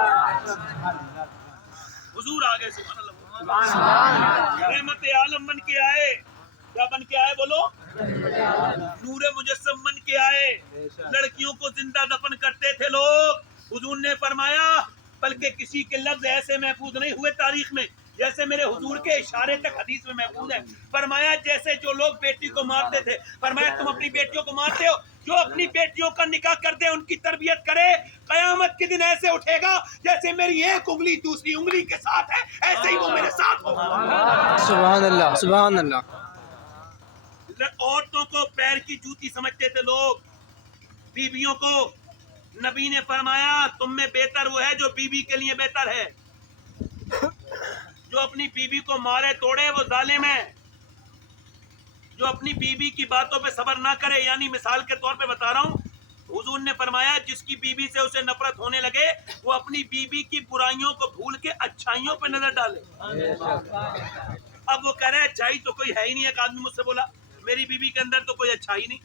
حضور آگے سبحان اللہ. رحمت عالم بن کے آئے. کیا بن کے آئے بولو؟ نور مجسم بن کے آئے. لڑکیوں کو زندہ دفن کرتے تھے لوگ. حضور نے فرمایا بلکہ کسی کے لفظ ایسے محفوظ نہیں ہوئے تاریخ میں جیسے میرے حضور کے اشارے تک حدیث میں محفوظ ہے. فرمایا جیسے جو لوگ بیٹی کو مارتے تھے، فرمایا تم اپنی بیٹیوں کو مارتے ہو، جو اپنی بیٹیوں کا نکاح کر دے ان کی تربیت کرے، قیامت کے دن ایسے اٹھے گا جیسے میری ایک انگلی دوسری انگلی کے ساتھ ہے، ایسے ہی وہ میرے ساتھ ہوگا. سبحان اللہ سبحان اللہ. عورتوں کو پیر کی جوتی سمجھتے تھے لوگ، بیویوں کو. نبی نے فرمایا تم میں بہتر وہ ہے جو بیوی کے لیے بہتر ہے. جو اپنی بیوی کو مارے توڑے وہ ظالم ہے. جو اپنی بیوی کی باتوں پہ صبر نہ کرے، یعنی مثال کے طور پہ بتا رہا ہوں، حضور نے فرمایا جس کی بیوی سے اسے نفرت ہونے لگے وہ اپنی بیوی کی برائیوں کو بھول کے اچھائیوں پہ نظر ڈالے. اب وہ کہہ رہے اچھائی تو کوئی ہے ہی نہیں. ایک آدمی مجھ سے بولا میری بیوی کے اندر تو کوئی اچھائی نہیں.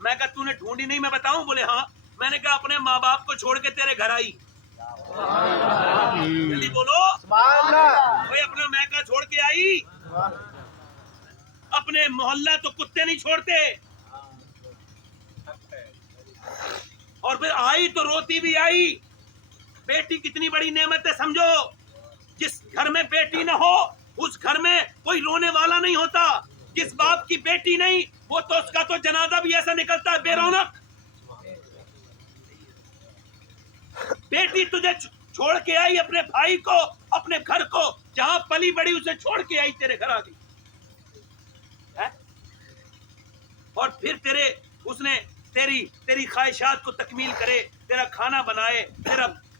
میں کہا تو نے ڈھونڈی نہیں؟ میں بتاؤں؟ بولے ہاں. میں نے کہا اپنے ماں باپ کو چھوڑ کے تیرے گھر آئی. جلدی بولو. کوئی اپنا میکا چھوڑ کے آئی. اپنے محلہ تو کتے نہیں چھوڑتے. اور پھر آئی تو روتی بھی آئی. بیٹی کتنی بڑی نعمت ہے سمجھو. جس گھر میں بیٹی نہ ہو اس گھر میں کوئی رونے والا نہیں ہوتا. جس باپ کی بیٹی نہیں وہ تو اس کا تو جنازہ بھی ایسا نکلتا ہے بے رونق. بیٹی تجھے چھوڑ کے آئی اپنے بھائی کو، اپنے گھر کو، جہاں پلی بڑی اسے چھوڑ کے آئی تیرے گھر آ گئی. اور پھر اس نے تیری خواہشات کو تکمیل کرے، تیرا کھانا بنائے،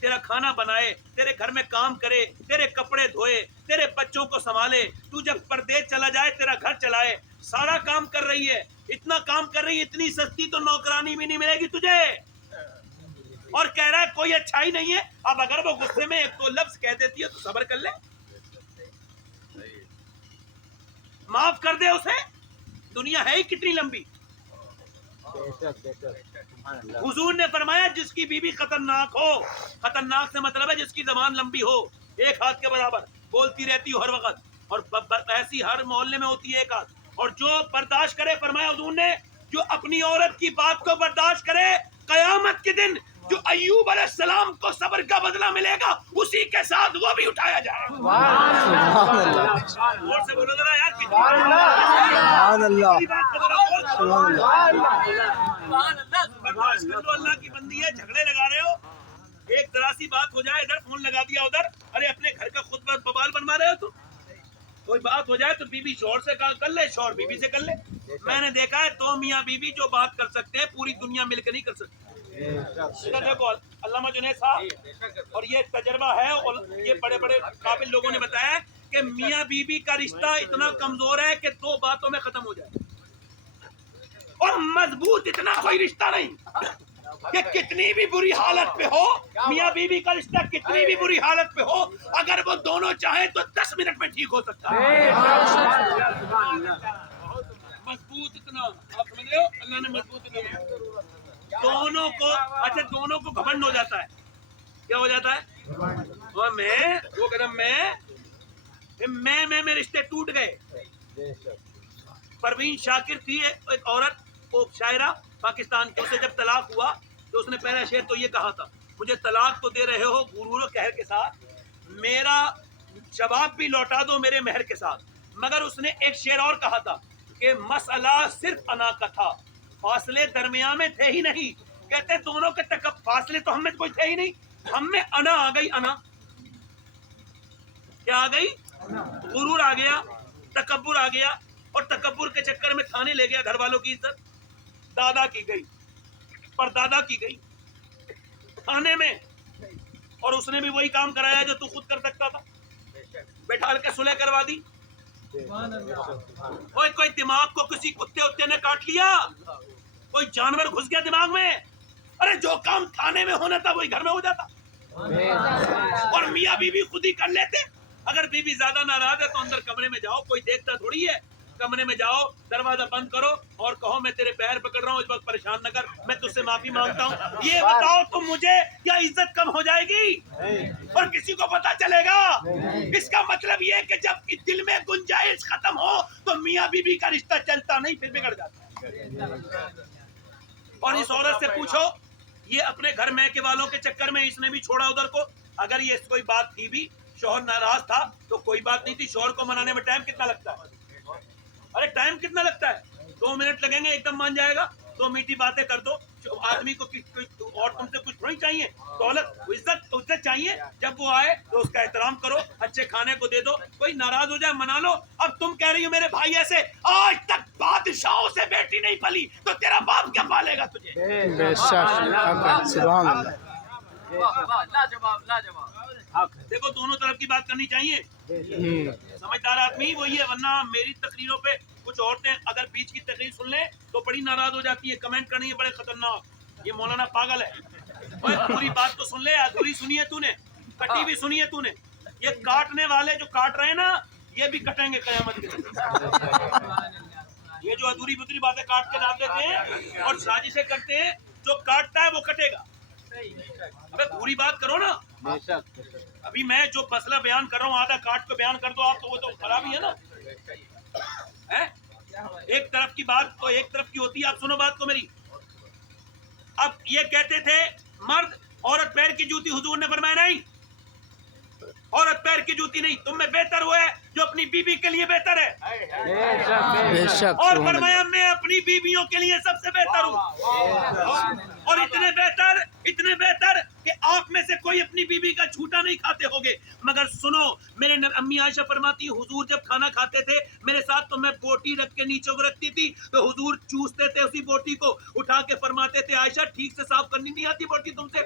تیرا کھانا بنائے، تیرے گھر میں کام کرے، تیرے کپڑے دھوئے، تیرے بچوں کو سنبھالے. تو جب پردیس چلا جائے تیرا گھر چلائے. سارا کام کر رہی ہے، اتنا کام کر رہی ہے، اتنی سستی تو نوکرانی بھی نہیں ملے گی تجھے. اور کہہ رہا ہے کوئی اچھائی نہیں ہے. اب اگر وہ غصے میں ایک دو لفظ کہہ دیتی ہے تو صبر کر لے، معاف کر دے اسے. دنیا ہے ہی کتنی لمبی. حضور نے فرمایا جس کی بیوی خطرناک ہو، خطرناک سے مطلب ہے جس کی زبان لمبی ہو، ایک ہاتھ کے برابر بولتی رہتی ہو ہر وقت، اور ایسی ہر محلے میں ہوتی ہے ایک ہاتھ. اور جو برداشت کرے، فرمایا حضور نے جو اپنی عورت کی بات کو برداشت کرے، قیامت کے دن جو ایوب علیہ السلام کو صبر کا بدلہ ملے گا اسی کے ساتھ وہ بھی اٹھایا جائے. سبحان اللہ اور سے بولو ذرا یار. سبحان اللہ برداشت کر لو، اللہ کی بندی ہے. جھگڑے لگا رہے ہو، ایک ذرا سی بات ہو جائے، ادھر فون لگا دیا ادھر، ارے اپنے گھر کا خود ببال بنوا رہے ہو. تو کوئی بات ہو جائے تو بیوی شوہر سے کر لے، شوہر بیوی سے کر لے. میں نے دیکھا ہے دو میاں بیوی جو بات کر سکتے ہیں پوری دنیا مل کے نہیں کر سکتی. دیکھو علامہ جنید صاحب، اور یہ تجربہ ہے، اور یہ بڑے بڑے قابل لوگوں نے بتایا کہ میاں بیوی کا رشتہ اتنا کمزور ہے کہ دو باتوں میں ختم ہو جائے، اور مضبوط اتنا کوئی رشتہ نہیں کہ کتنی بھی بری حالت پہ ہو، میاں بیوی کا رشتہ کتنی بھی بری حالت پہ ہو، اگر وہ دونوں چاہیں تو 10 منٹ میں ٹھیک ہو سکتا ہے. مضبوط اتنا، آپ سمجھ رہے ہو، اللہ نے مضبوط اتنا. دونوں کو اچھا دونوں کو گھمنڈ ہو جاتا ہے. کیا ہو جاتا ہے؟ اور وہ کہتا میں رشتے ٹوٹ گئے. پروین شاکر تھی ایک عورت، وہ شاعرہ پاکستان کی. اسے جب طلاق ہوا تو اس نے پہلا شعر تو یہ کہا تھا، مجھے طلاق تو دے رہے ہو غرور و قہر کے ساتھ، میرا شباب بھی لوٹا دو میرے مہر کے ساتھ. مگر اس نے ایک شعر اور کہا تھا کہ مسئلہ صرف انا کا تھا، فاصلے درمیان میں تھے ہی نہیں. کہتے دونوں کے فاصلے تو ہم میں کوئی تھے ہی نہیں، ہم میں انا آ گئی. انا کیا آ گئی؟ غرور آ گیا، تکبر آ گیا، اور تکبر کے چکر میں تھانے لے گیا. گھر والوں کی عزت دادا کی گئی، پردادا کی گئی تھانے میں، اور اس نے بھی وہی کام کرایا جو تو خود کر سکتا تھا. بیٹھا کے صلح کروا دی. کوئی دماغ کو کسی کتے وتے نے کاٹ لیا، کوئی جانور گھس گیا دماغ میں، ارے جو کام تھانے میں ہونا تھا وہی گھر میں ہو جاتا. اور میاں بیوی خود ہی کر لیتے. اگر بیوی زیادہ ناراض ہے تو اندر کمرے میں جاؤ، کوئی دیکھتا تھوڑی ہے. کمرے میں جاؤ، دروازہ بند کرو اور کہو میں تیرے پیر پکڑ رہا ہوں، اس وقت پریشان نہ کر، میں تجھ سے معافی مانگتا ہوں. یہ بتاؤ تو مجھے کیا عزت کم ہو جائے گی اور کسی کو پتا چلے گا؟ اس کا مطلب یہ کہ جب دل میں گنجائش ختم ہو تو میاں بیوی کا رشتہ چلتا نہیں، پھر بگڑ جاتا ہے. اور اس عورت سے پوچھو، یہ اپنے گھر میکے والوں کے چکر میں اس نے بھی چھوڑا ادھر کو، اگر یہ کوئی بات تھی بھی، شوہر ناراض تھا تو کوئی بات نہیں تھی. شوہر کو منانے میں ٹائم کتنا لگتا ہے؟ ارے ٹائم کتنا لگتا ہے؟ 2 منٹ لگیں گے، ایک دم مان جائے گا. تو میٹھی باتیں کر دو. آدمی کو اور تم سے کچھ تھوڑی چاہیے، دولت عزت چاہیے. جب وہ آئے تو اس کا احترام کرو، اچھے کھانے کو دے دو. کوئی ناراض ہو جائے منا لو. اب تم کہہ رہی ہو میرے بھائی ایسے، آج تک بادشاہوں سے بیٹی نہیں پلی تو تیرا باپ کیا پالے گا تجھے؟ بے شک، سبحان اللہ. لاجواب لاجواب. دیکھو دونوں طرف کی بات کرنی چاہیے. سمجھدار آدمی وہی ہے، ورنہ میری تقریروں پہ کچھ عورتیں اگر بیچ کی تقریر سن لیں تو بڑی ناراض ہو جاتی ہے، کمنٹ کرنی ہے بڑے خطرناک. یہ مولانا پاگل ہے. اوے پوری بات تو سن لے، ادھوری سنی ہے تو نے، کٹی بھی سنی ہے تو نے. یہ کاٹنے والے جو کاٹ رہے ہیں نا، یہ بھی کٹیں گے قیامت کے دن. یہ جو ادھوری بدھوری باتیں کاٹ کے ڈال دیتے ہیں اور سازشیں کرتے ہیں، جو کاٹتا ہے وہ کٹے گا. ابے پوری بات کرو نا. ابھی میں جو مسئلہ بیان کر رہا ہوں آدھا کاٹ کو بیان کر دو آپ، تو وہ تو خراب ہی ہے نا. ایک طرف کی بات تو ایک طرف کی ہوتی ہے. آپ سنو بات کو میری. اب یہ کہتے تھے مرد عورت پیر کی جوتی، حضور نے فرمایا نہیں، عورت پیر کی جوتی نہیں، تم میں بہتر وہ ہے جو اپنی بیوی کے لیے بہتر ہے. بے شک، اور فرمایا میں اپنی بیویوں کے لیے سب سے بہتر ہوں. اور اتنے بہتر کہ آپ میں سے کوئی اپنی بیوی کا جھوٹا نہیں کھاتے ہوگے. مگر سنو، میرے امی عائشہ فرماتی حضور جب کھانا کھاتے تھے میرے ساتھ تو میں بوٹی رکھ کے نیچے کو رکھتی تھی تو حضور چوستے تھے اسی بوٹی کو، اٹھا کے فرماتے تھے عائشہ ٹھیک سے صاف کرنی نہیں آتی بوٹی تم سے؟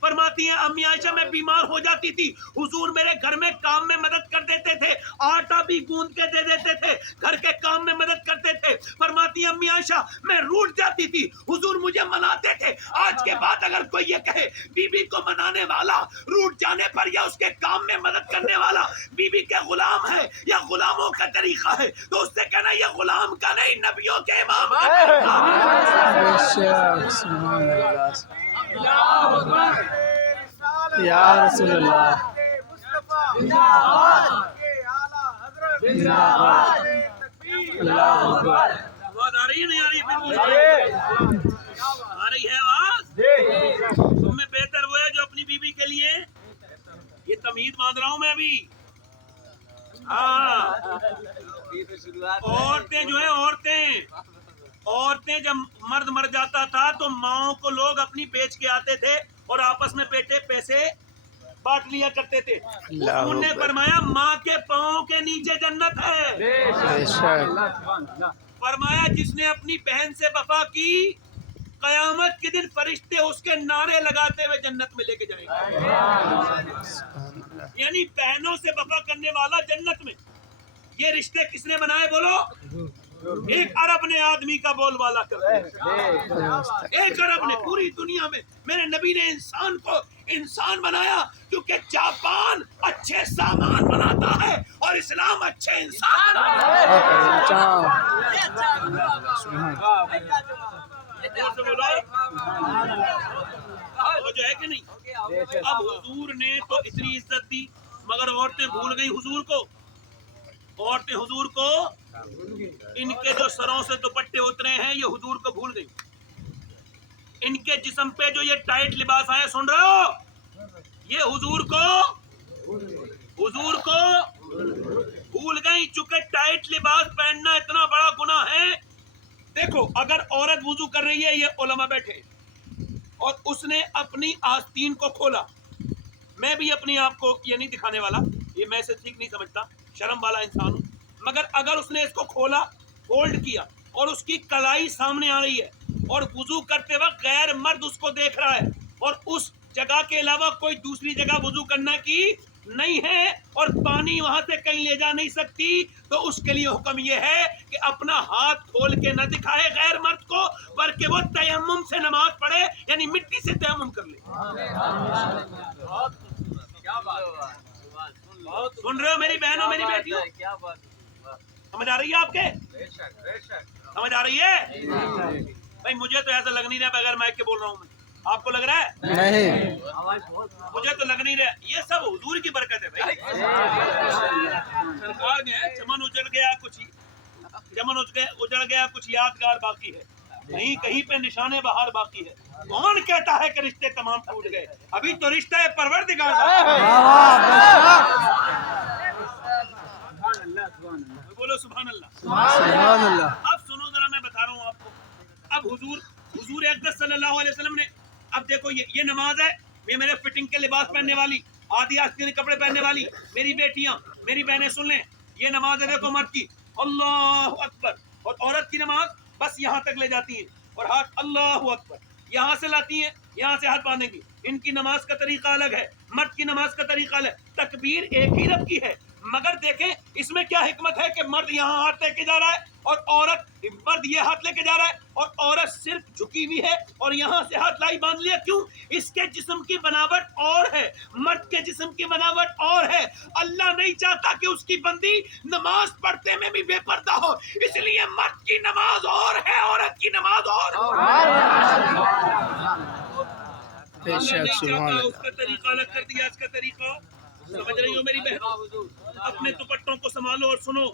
فرماتی ہیں امی عائشہ میں بیمار ہو جاتی تھی، حضور میرے گھر میں کام میں مدد کر دیتے تھے، آٹا بھی گوندھ کے دے دیتے تھے، گھر کے کام میں مدد کرتے تھے. فرماتی امی عائشہ میں روٹھ جاتی تھی، حضور مجھے مناتے تھے. آج کے بعد اگر کوئی یہ کہے بیوی کو منانے والا روٹھ جانے پر یا اس کے کام میں مدد کرنے والا بیوی کے غلام ہے یا غلاموں کا طریقہ ہے، تو اس سے کہنا یہ غلام کا نہیں، نبیوں کے امام کا طریقہ ہے. بے شک، سبحان اللہ. یا رسول اللہ. اللہ اکبر. آواز آ رہی ہے نہیں آ رہی؟ آ رہی ہے آواز. تم میں بہتر وہ ہے جو اپنی بیوی کے لیے، یہ تمہید باندھ رہا ہوں میں ابھی. ہاں عورتیں جو ہے عورتیں جب مرد مر جاتا تھا تو ماؤں کو لوگ اپنی بیچ کے آتے تھے اور آپس میں پیسے بانٹ لیا کرتے تھے. انہوں نے فرمایا ماں کے پاؤں کے نیچے جنت ہے. بے شک. فرمایا جس نے اپنی بہن سے وفا کی قیامت کے دن فرشتے اس کے نعرے لگاتے ہوئے جنت میں لے کے جائیں گے. یعنی بہنوں سے وفا کرنے والا جنت میں. یہ رشتے کس نے بنائے بولو؟ ایک عرب نے آدمی کا بول والا کر دیا. ایک عرب نے پوری دنیا میں. میرے نبی نے انسان کو انسان بنایا کیونکہ جاپان اچھے سامان بناتا ہے اور اسلام اچھے انسان بناتا جو ہے کہ نہیں. اب حضور نے تو اتنی عزت دی مگر عورتیں بھول گئی حضور کو. عورتیں حضور کو ان کے جو سروں سے دوپٹے اترے ہیں یہ حضور کو بھول گئی. ان کے جسم پہ جو یہ ٹائٹ لباس آیا سن رہے ہو، یہ حضور کو بھول گئی. چونکہ ٹائٹ لباس پہننا اتنا بڑا گناہ ہے. دیکھو اگر عورت وضو کر رہی ہے، یہ علماء بیٹھے اور اس نے اپنی آستین کو کھولا، میں بھی اپنے آپ کو یہ نہیں دکھانے والا، یہ میں سے ٹھیک نہیں سمجھتا، شرم والا انسان ہوں، مگر اگر اس نے اس کو کھولا، فولڈ کیا اور اس کی کلائی سامنے آ رہی ہے اور وضو کرتے وقت غیر مرد اس کو دیکھ رہا ہے اور اس جگہ کے علاوہ کوئی دوسری جگہ وضو کرنا کی نہیں ہے اور پانی وہاں سے کہیں لے جا نہیں سکتی، تو اس کے لیے حکم یہ ہے کہ اپنا ہاتھ کھول کے نہ دکھائے غیر مرد کو، بلکہ وہ تیمم سے نماز پڑھے، یعنی مٹی سے تیمم کر لے. سن رہے ہو میری بہنوں میری بیٹیوں؟ سمجھ آ رہی ہے آپ کے؟ سمجھ آ رہی ہے بھائی؟ مجھے تو ایسا لگ نہیں رہا بغیر مائک کے بول رہا ہوں میں. آپ کو لگ رہا ہے؟ نہیں. مجھے تو لگ نہیں رہا. یہ سب حضور کی برکت ہے بھائی. سرکار نے چمن اجڑ گیا کچھ یادگار باقی ہے، کہیں کہیں پہ نشانے بہار باقی ہے. کون کہتا ہے کہ رشتے تمام ٹوٹ گئے؟ ابھی تو رشتہ ہے پروردگار کا۔ بولو سبحان اللہ۔ سبحان اللہ۔ اب سنو ذرا، میں بتا رہا ہوں آپ کو۔ اب حضور اقدس صلی اللہ علیہ وسلم نے، اب دیکھو یہ نماز ہے، یہ میرے فٹنگ کے لباس پہننے والی، آدھی آستین کپڑے پہننے والی میری بیٹیاں، میری بہنیں سن لیں، یہ نماز ہے دیکھو مرد کی، اللہ اکبر، اور عورت کی نماز بس یہاں تک لے جاتی ہیں اور ہاتھ اللہ اکبر یہاں سے لاتی ہیں، یہاں سے ہاتھ باندھیں گی۔ ان کی نماز کا طریقہ الگ ہے، مرد کی نماز کا طریقہ الگ، تکبیر ایک ہی رب کی ہے، مگر دیکھیں اس میں کیا حکمت ہے کہ مرد یہاں ہاتھ لے کے جا رہا ہے اور مرد یہ ہاتھ لے کے جا رہا ہے اور عورت صرف جھکی ہوئی ہے اور یہاں سے ہاتھ لائی باندھ لیا۔ کیوں؟ اس کے جسم کی بناوٹ اور ہے، مرد کے جسم کی بناوٹ اور ہے۔ اللہ نہیں چاہتا کہ اس کی بندی نماز پڑھتے میں بھی بے پردہ ہو، اس لیے مرد کی نماز اور ہے، عورت کی نماز اور ہے۔ اللہ نہیں چاہتا، اس کا طریقہ الگ کر دیا، اس کا طریقہ۔ سمجھ رہی ہو میری بہن؟ اپنے دوپٹوں کو سنبھالو اور سنو،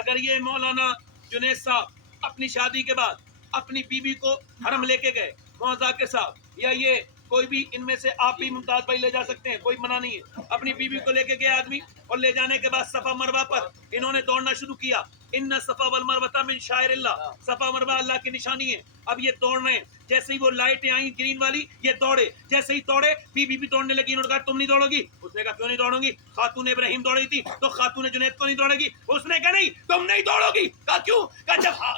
اگر یہ مولانا جنید صاحب اپنی شادی کے بعد اپنی بیوی کو حرم لے کے گئے، وہاں ذاکر صاحب یا یہ کوئی بھی ان میں سے، آپ بھی ممتاز بھائی لے جا سکتے ہیں، کوئی منع نہیں ہے، اپنی بیوی کو لے کے گئے آدمی اور لے جانے کے بعد صفا مروہ پر انہوں نے دوڑنا شروع کیا۔ ان صفا والمروہ من شعائر اللہ، صفا مروہ اللہ کی نشانی ہے۔ اب یہ دوڑنے، جیسے ہی وہ لائٹیں آئیں گرین والی، یہ دوڑے، جیسے ہی دوڑے بیوی بھی دوڑنے لگی۔ انہوں نے کہا تم نہیں دوڑو گی؟ اس نے کہا کیوں نہیں دوڑوں گی؟ خاتون ابراہیم دوڑی تھی تو خاتون جنید کو نہیں دوڑے گی؟ اس نے کہا نہیں تم نہیں دوڑو گی۔ کہا کیوں؟ کہا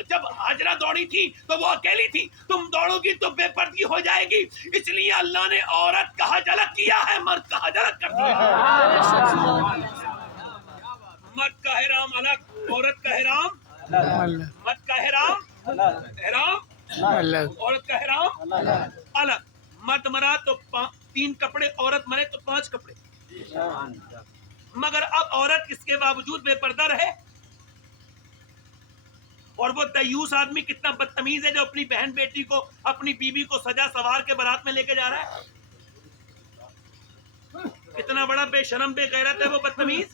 جب ہاجرہ دوڑی تھی تو وہ اکیلی تھی، تم دوڑو گی تو بے پردگی ہو جائے گی، اس لیے اللہ نے عورت کا حج الگ کیا ہے، مرد کا حج الگ کر دیا۔ مرد کا احرام الگ، عورت کا احرام، مرد کا احرام عورت کا احرام الگ۔ مرد مرا تو 3 کپڑے، عورت مرے تو 5 کپڑے۔ مگر اب عورت اس کے باوجود بے پردہ رہے، اور وہ دیوس آدمی کتنا بدتمیز ہے جو اپنی بہن بیٹی کو، اپنی بیوی کو سجا سوار کے بارات میں لے کے جا رہا ہے۔ کتنا بڑا بے شرم بے غیرت ہے وہ بدتمیز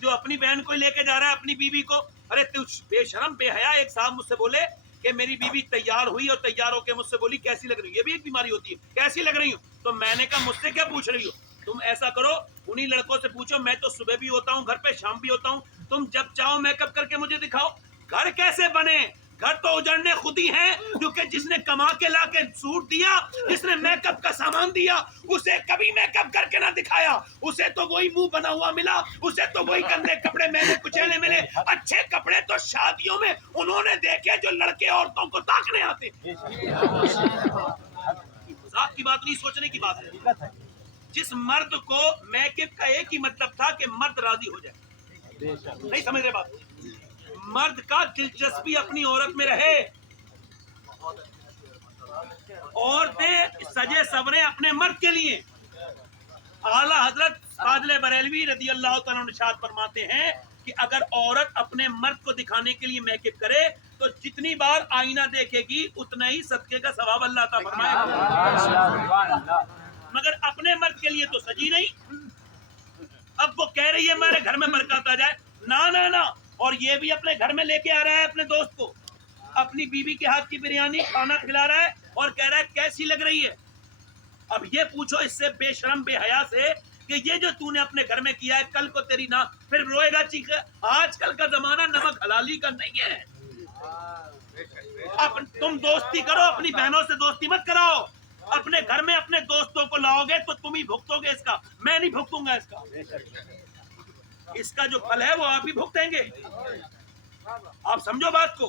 جو اپنی بہن کو لے کے جا رہا ہے، اپنی بیوی کو۔ ارے تو بے شرم بے حیا۔ ایک صاحب مجھ سے بولے کہ میری بیوی تیار ہوئی اور تیار ہو کے مجھ سے بولی کیسی لگ رہی ہوں؟ یہ بھی ایک بیماری ہوتی ہے، کیسی لگ رہی ہوں؟ تو میں نے کہا مجھ سے کیا پوچھ رہی ہو؟ تم ایسا کرو انہی لڑکوں سے پوچھو، میں تو صبح بھی ہوتا ہوں گھر پہ، شام بھی ہوتا ہوں، تم جب چاہو میک اپ کر کے مجھے دکھاؤ۔ گھر کیسے بنے؟ گھر تو اجڑنے خود ہی ہیں، کیونکہ جس نے کما کے لا کے سوٹ دیا، جس نے میک اپ کا سامان دیا، اسے کبھی میک اپ کر کے نہ دکھایا، اسے تو وہی منہ بنا ہوا ملا، اسے تو وہی گندے کپڑے میلے کچیلے ملے۔ اچھے کپڑے تو شادیوں میں انہوں نے دیکھے جو لڑکے عورتوں کو تاکنے آتے۔ مذاق کی بات نہیں، سوچنے کی بات ہے۔ جس مرد کو میک اپ کا ایک ہی مطلب تھا کہ مرد راضی ہو جائے، نہیں سمجھ رہے بات؟ مرد کا دلچسپی اپنی عورت میں رہے، عورتیں سجے سورے اپنے مرد کے لیے۔ اعلیٰ حضرت فاضل بریلوی رضی اللہ تعالیٰ عنہ ارشاد فرماتے ہیں کہ اگر عورت اپنے مرد کو دکھانے کے لیے میک اپ کرے تو جتنی بار آئینہ دیکھے گی اتنا ہی صدقے کا ثواب اللہ عطا فرمائے گا، مگر اپنے مرد کے لیے تو سجی نہیں۔ اب وہ کہہ رہی ہے میرے گھر میں برکات آ جائے، نہ، اور یہ بھی اپنے گھر میں لے کے آ رہا ہے اپنے دوست کو، اپنی بیوی کے ہاتھ کی بریانی کھانا کھلا رہا ہے اور کہہ رہا ہے کیسی لگ رہی ہے۔ اب یہ پوچھو اس سے بے شرم بے حیا سے کہ یہ جو تو نے اپنے گھر میں کیا ہے کل کو تیری نہ پھر روئے گا چیخے۔ آج کل کا زمانہ نمک حلالی کا نہیں ہے۔ تم دوستی کرو، اپنی بہنوں سے دوستی مت کراؤ۔ اپنے گھر میں اپنے دوستوں کو لاؤ گے تو تم ہی بھگتو گے اس کا، میں نہیں بھگتوں گا اس کا۔ اس کا جو پھل ہے وہ آپ ہی بھگتیں گے۔ آپ سمجھو بات کو۔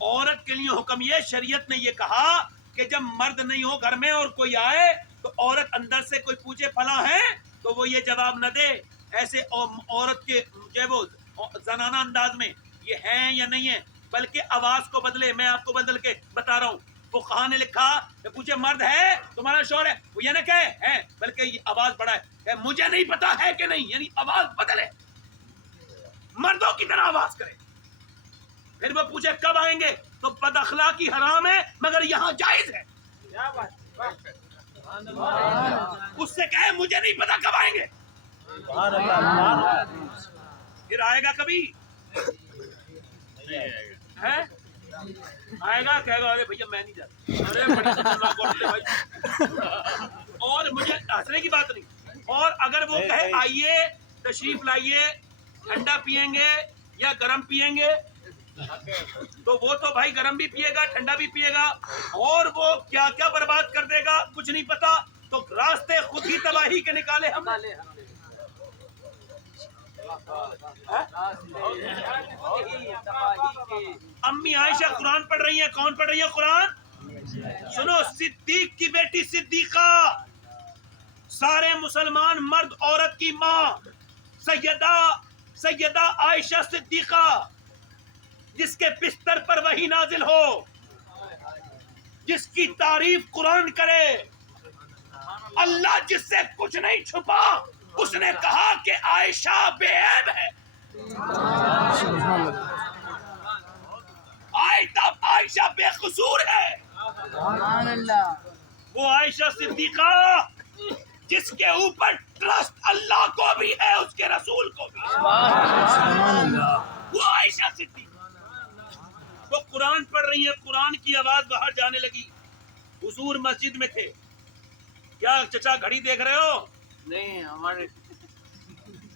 عورت کے لیے حکم یہ، شریعت نے یہ کہا کہ جب مرد نہیں ہو گھر میں اور کوئی آئے تو عورت اندر سے کوئی پوچھے فلاں ہے تو وہ یہ جواب نہ دے ایسے عورت کے جو وہ زنانہ انداز میں یہ ہیں یا نہیں ہے، بلکہ آواز کو بدلے۔ میں آپ کو بدل کے بتا رہا ہوں، فقہا نے لکھا کہ پوچھے مرد ہے تمہارا شوہر ہے، وہ یہ نہ کہے ہے بلکہ یہ آواز بڑھائے کہ مجھے نہیں پتا ہے کہ نہیں، یعنی آواز بدلے، مردوں کی طرح آواز کرے۔ پھر وہ پوچھے کب آئیں گے تو بد اخلاقی حرام ہے مگر یہاں جائز ہے۔ اس سے کہے مجھے نہیں پتا کب آئیں گے، پھر آئے گا کبھی ہے؟ آئے گا کہے گا ارے بھیا میں نہیں جاتا، ارے بڑی خطرناک عورت ہے بھائی، اور مجھے ہنسنے کی بات نہیں، اور اگر وہ کہے آئیے تشریف لائیے ٹھنڈا پیئیں گے یا گرم پیئیں گے، تو وہ تو بھائی گرم بھی پیے گا ٹھنڈا بھی پیے گا، اور وہ کیا کیا برباد کر دے گا کچھ نہیں پتا، تو راستے خود ہی تباہی کے نکالے ہم نے۔ امی عائشہ قرآن پڑھ رہی ہیں، کون پڑھ رہی ہے قرآن؟ سنو، صدیق کی بیٹی صدیقہ، سارے مسلمان مرد عورت کی ماں، سیدہ عائشہ صدیقہ، جس کے بستر پر وحی نازل ہو، جس کی تعریف قرآن کرے، اللہ جس سے کچھ نہیں چھپا، اس نے کہا کہ عائشہ بے عیب ہے، عائشہ بے قصور ہے۔ وہ عائشہ صدیقہ جس کے اوپر ٹرسٹ اللہ کو بھی ہے اس کے رسول کو بھی، وہ عائشہ صدیقہ، وہ قرآن پڑھ رہی ہے، قرآن کی آواز باہر جانے لگی، حضور مسجد میں تھے، کیا چچا گھڑی دیکھ رہے ہو؟ نہیں، ہمارے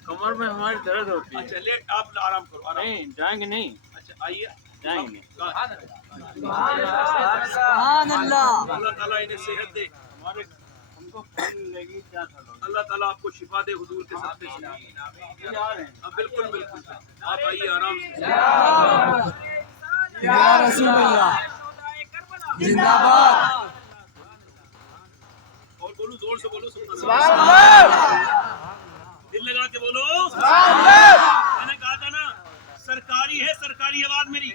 کمر میں ہماری درد ہوتی ہے۔ اچھا لیٹ، آپ آرام کرو، آرام۔ نہیں جائیں گے نہیں، اچھا آئیے، جائیں گے۔ سبحان اللہ، اللہ تعالیٰ انہیں صحت دے، ہمارے ہم کو پھیل لگی کیا کرو؟ اللہ تعالیٰ آپ کو شفا دے حضور کے صدقے سے۔ ہاں بالکل بالکل، آپ آئیے آرام سے۔ یا رسول اللہ، زندہ باد، اور بولو، زور سے بولو، سبحان اللہ، دل لگا کے بولو۔ میں نے کہا تھا نا سرکاری ہے، سرکاری آواز میری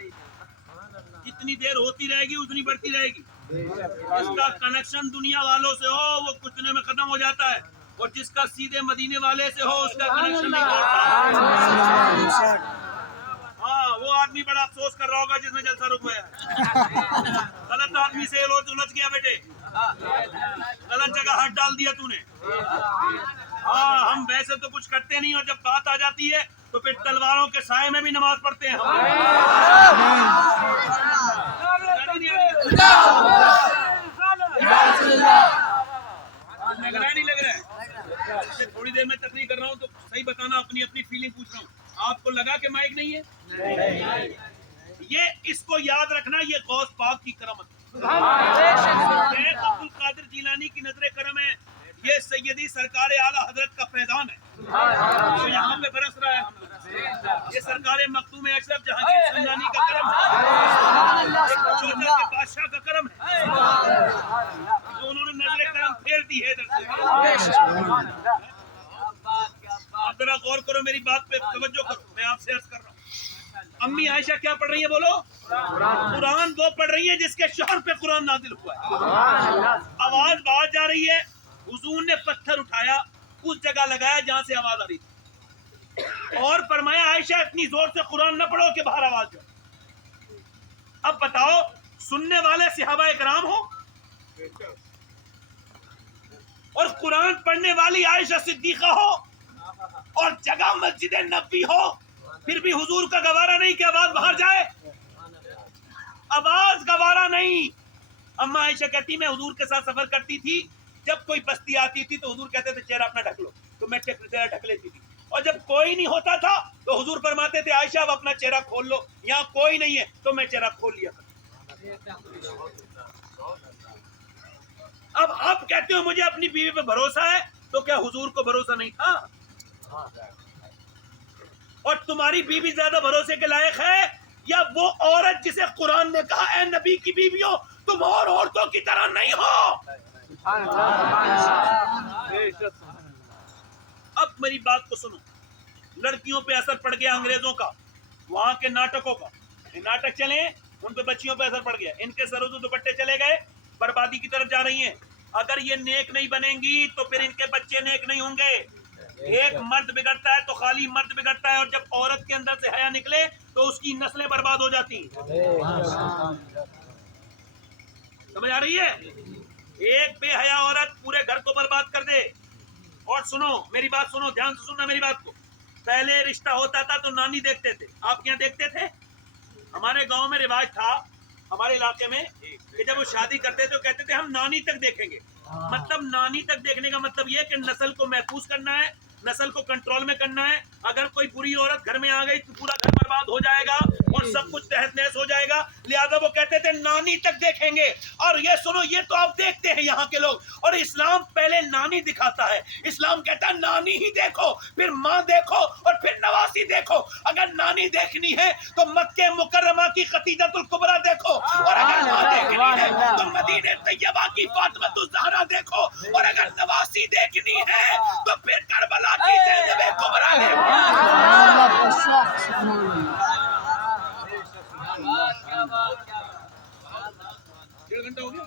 جتنی دیر ہوتی رہے گی اتنی بڑھتی رہے گی۔ جس کا کنیکشن دنیا والوں سے ہو وہ کچھ دنوں میں ختم ہو جاتا ہے، اور جس کا سیدھے مدینے والے سے ہو اس کا کنیکشن نہیں توڑتا۔ ہاں، وہ آدمی بڑا افسوس کر رہا ہوگا جس نے جلسہ رکوایا، غلط آدمی سے الجھ گیا بیٹے، غلط جگہ ہاتھ ڈال دیا تو نے۔ ہاں، ہم ویسے تو کچھ کرتے نہیں، اور جب بات آ جاتی ہے تو پھر تلواروں کے سائے میں بھی نماز پڑھتے ہیں ہم۔ لگ رہا ہے نہیں لگ رہا ہے؟ تھوڑی دیر میں تقریر کر رہا ہوں تو صحیح بتانا، اپنی اپنی فیلنگ پوچھ رہا ہوں، آپ کو لگا کہ مائک نہیں ہے؟ یہ اس کو یاد رکھنا، یہ غوث پاک کی کرامت ہے، شیخ عبد القادر جیلانی کی نظر کرم ہے، یہ سیدی سرکار اعلیٰ حضرت کا فیضان ہے جو یہاں پہ برس رہا ہے، یہ سرکار مختوم اشرف جہانگیر سمنانی کا کرم ہے، ایک چوٹا کے بادشاہ کا کرم ہے جو انہوں نے نظر کرم پھیر دی ہے ادھر سے۔ آپ ذرا غور کرو، میری بات پہ توجہ کرو، میں آپ سے عرض کر رہا ہوں۔ امی عائشہ کیا پڑھ رہی ہیں بولو؟ قرآن وہ پڑھ رہی ہیں جس کے شوہر پہ قرآن نازل ہوا ہے، آواز باہر جا رہی ہے، حضور نے پتھر اٹھایا اس جگہ لگایا جہاں سے آواز آ رہی تھی، اور فرمایا عائشہ اتنی زور سے قرآن نہ پڑھو کہ باہر آواز جائے۔ اب بتاؤ، سننے والے صحابہ کرام ہو اور قرآن پڑھنے والی عائشہ صدیقہ ہو اور جگہ مسجد نبوی ہو، پھر بھی حضور کا گوارا نہیں کہ آواز باہر جائے، آواز گوارا نہیں۔ اما عائشہ کہتی میں حضور کے ساتھ سفر کرتی تھی، جب کوئی بستی آتی تھی تو حضور کہتے تھے چہرہ اپنا ڈھک لو، تو میں چہرہ ڈھک لیتی تھی، اور جب کوئی نہیں ہوتا تھا تو حضور فرماتے تھے عائشہ اب اپنا چہرہ کھول لو، یہاں کوئی نہیں ہے تو میں چہرہ کھول لیا۔ اب آپ کہتے ہو مجھے اپنی بیوی پہ بھروسہ ہے، تو کیا حضور کو بھروسہ نہیں تھا؟ اور تمہاری بیوی زیادہ بھروسے کے لائق ہے یا وہ عورت جسے قرآن نے کہا اے نبی کی بیویوں تم اور عورتوں کی طرح نہیں ہو؟ اب میری بات کو سنو، لڑکیوں پہ اثر پڑ گیا انگریزوں کا، وہاں کے ناٹکوں کا، ناٹک چلے ان پہ بچیوں پہ اثر پڑ گیا، ان کے سروز و دوپٹے چلے گئے، بربادی کی طرف جا رہی ہیں۔ اگر یہ نیک نہیں بنیں گی تو پھر ان کے بچے نیک نہیں ہوں گے۔ ایک مرد بگڑتا ہے تو خالی مرد بگڑتا ہے، اور جب عورت کے اندر سے حیا نکلے تو اس کی نسلیں برباد ہو جاتی ہیں۔ سمجھ آ رہی ہے؟ ایک بے حیا عورت پورے گھر کو برباد کر دے۔ اور سنو میری بات، سنو دھیان سے سننا میری بات کو، پہلے رشتہ ہوتا تھا تو نانی دیکھتے تھے، آپ کیا دیکھتے تھے؟ ہمارے گاؤں میں رواج تھا ہمارے علاقے میں کہ جب وہ شادی کرتے تو کہتے تھے ہم نانی تک دیکھیں گے. مطلب نانی تک دیکھنے کا مطلب یہ کہ نسل کو محفوظ کرنا ہے, نسل کو کنٹرول میں کرنا ہے. اگر کوئی بری عورت گھر میں آ گئی تو پورا گھر برباد ہو جائے گا اور سب کچھ تہس نہس ہو جائے گا. لہذا وہ کہتے تھے نانی تک دیکھیں گے. اور یہ سنو, یہ تو آپ دیکھتے ہیں یہاں کے لوگ, اور اسلام پہلے نانی دکھاتا ہے. اسلام کہتا ہے نانی ہی دیکھو, پھر ماں دیکھو, اور پھر نواسی دیکھو. اگر نانی دیکھنی ہے تو مکہ مکرمہ کی خدیجۃ الکبریٰ دیکھو, اور اگر ماں دیکھنی ہے تو مدینہ طیبہ کی فاطمہ الزہرا دیکھو, اور اگر نواسی دیکھنی ہے تو پھر کربلا کی زینب کبریٰ دیکھو. ڈیڑھ گھنٹہ ہو گیا.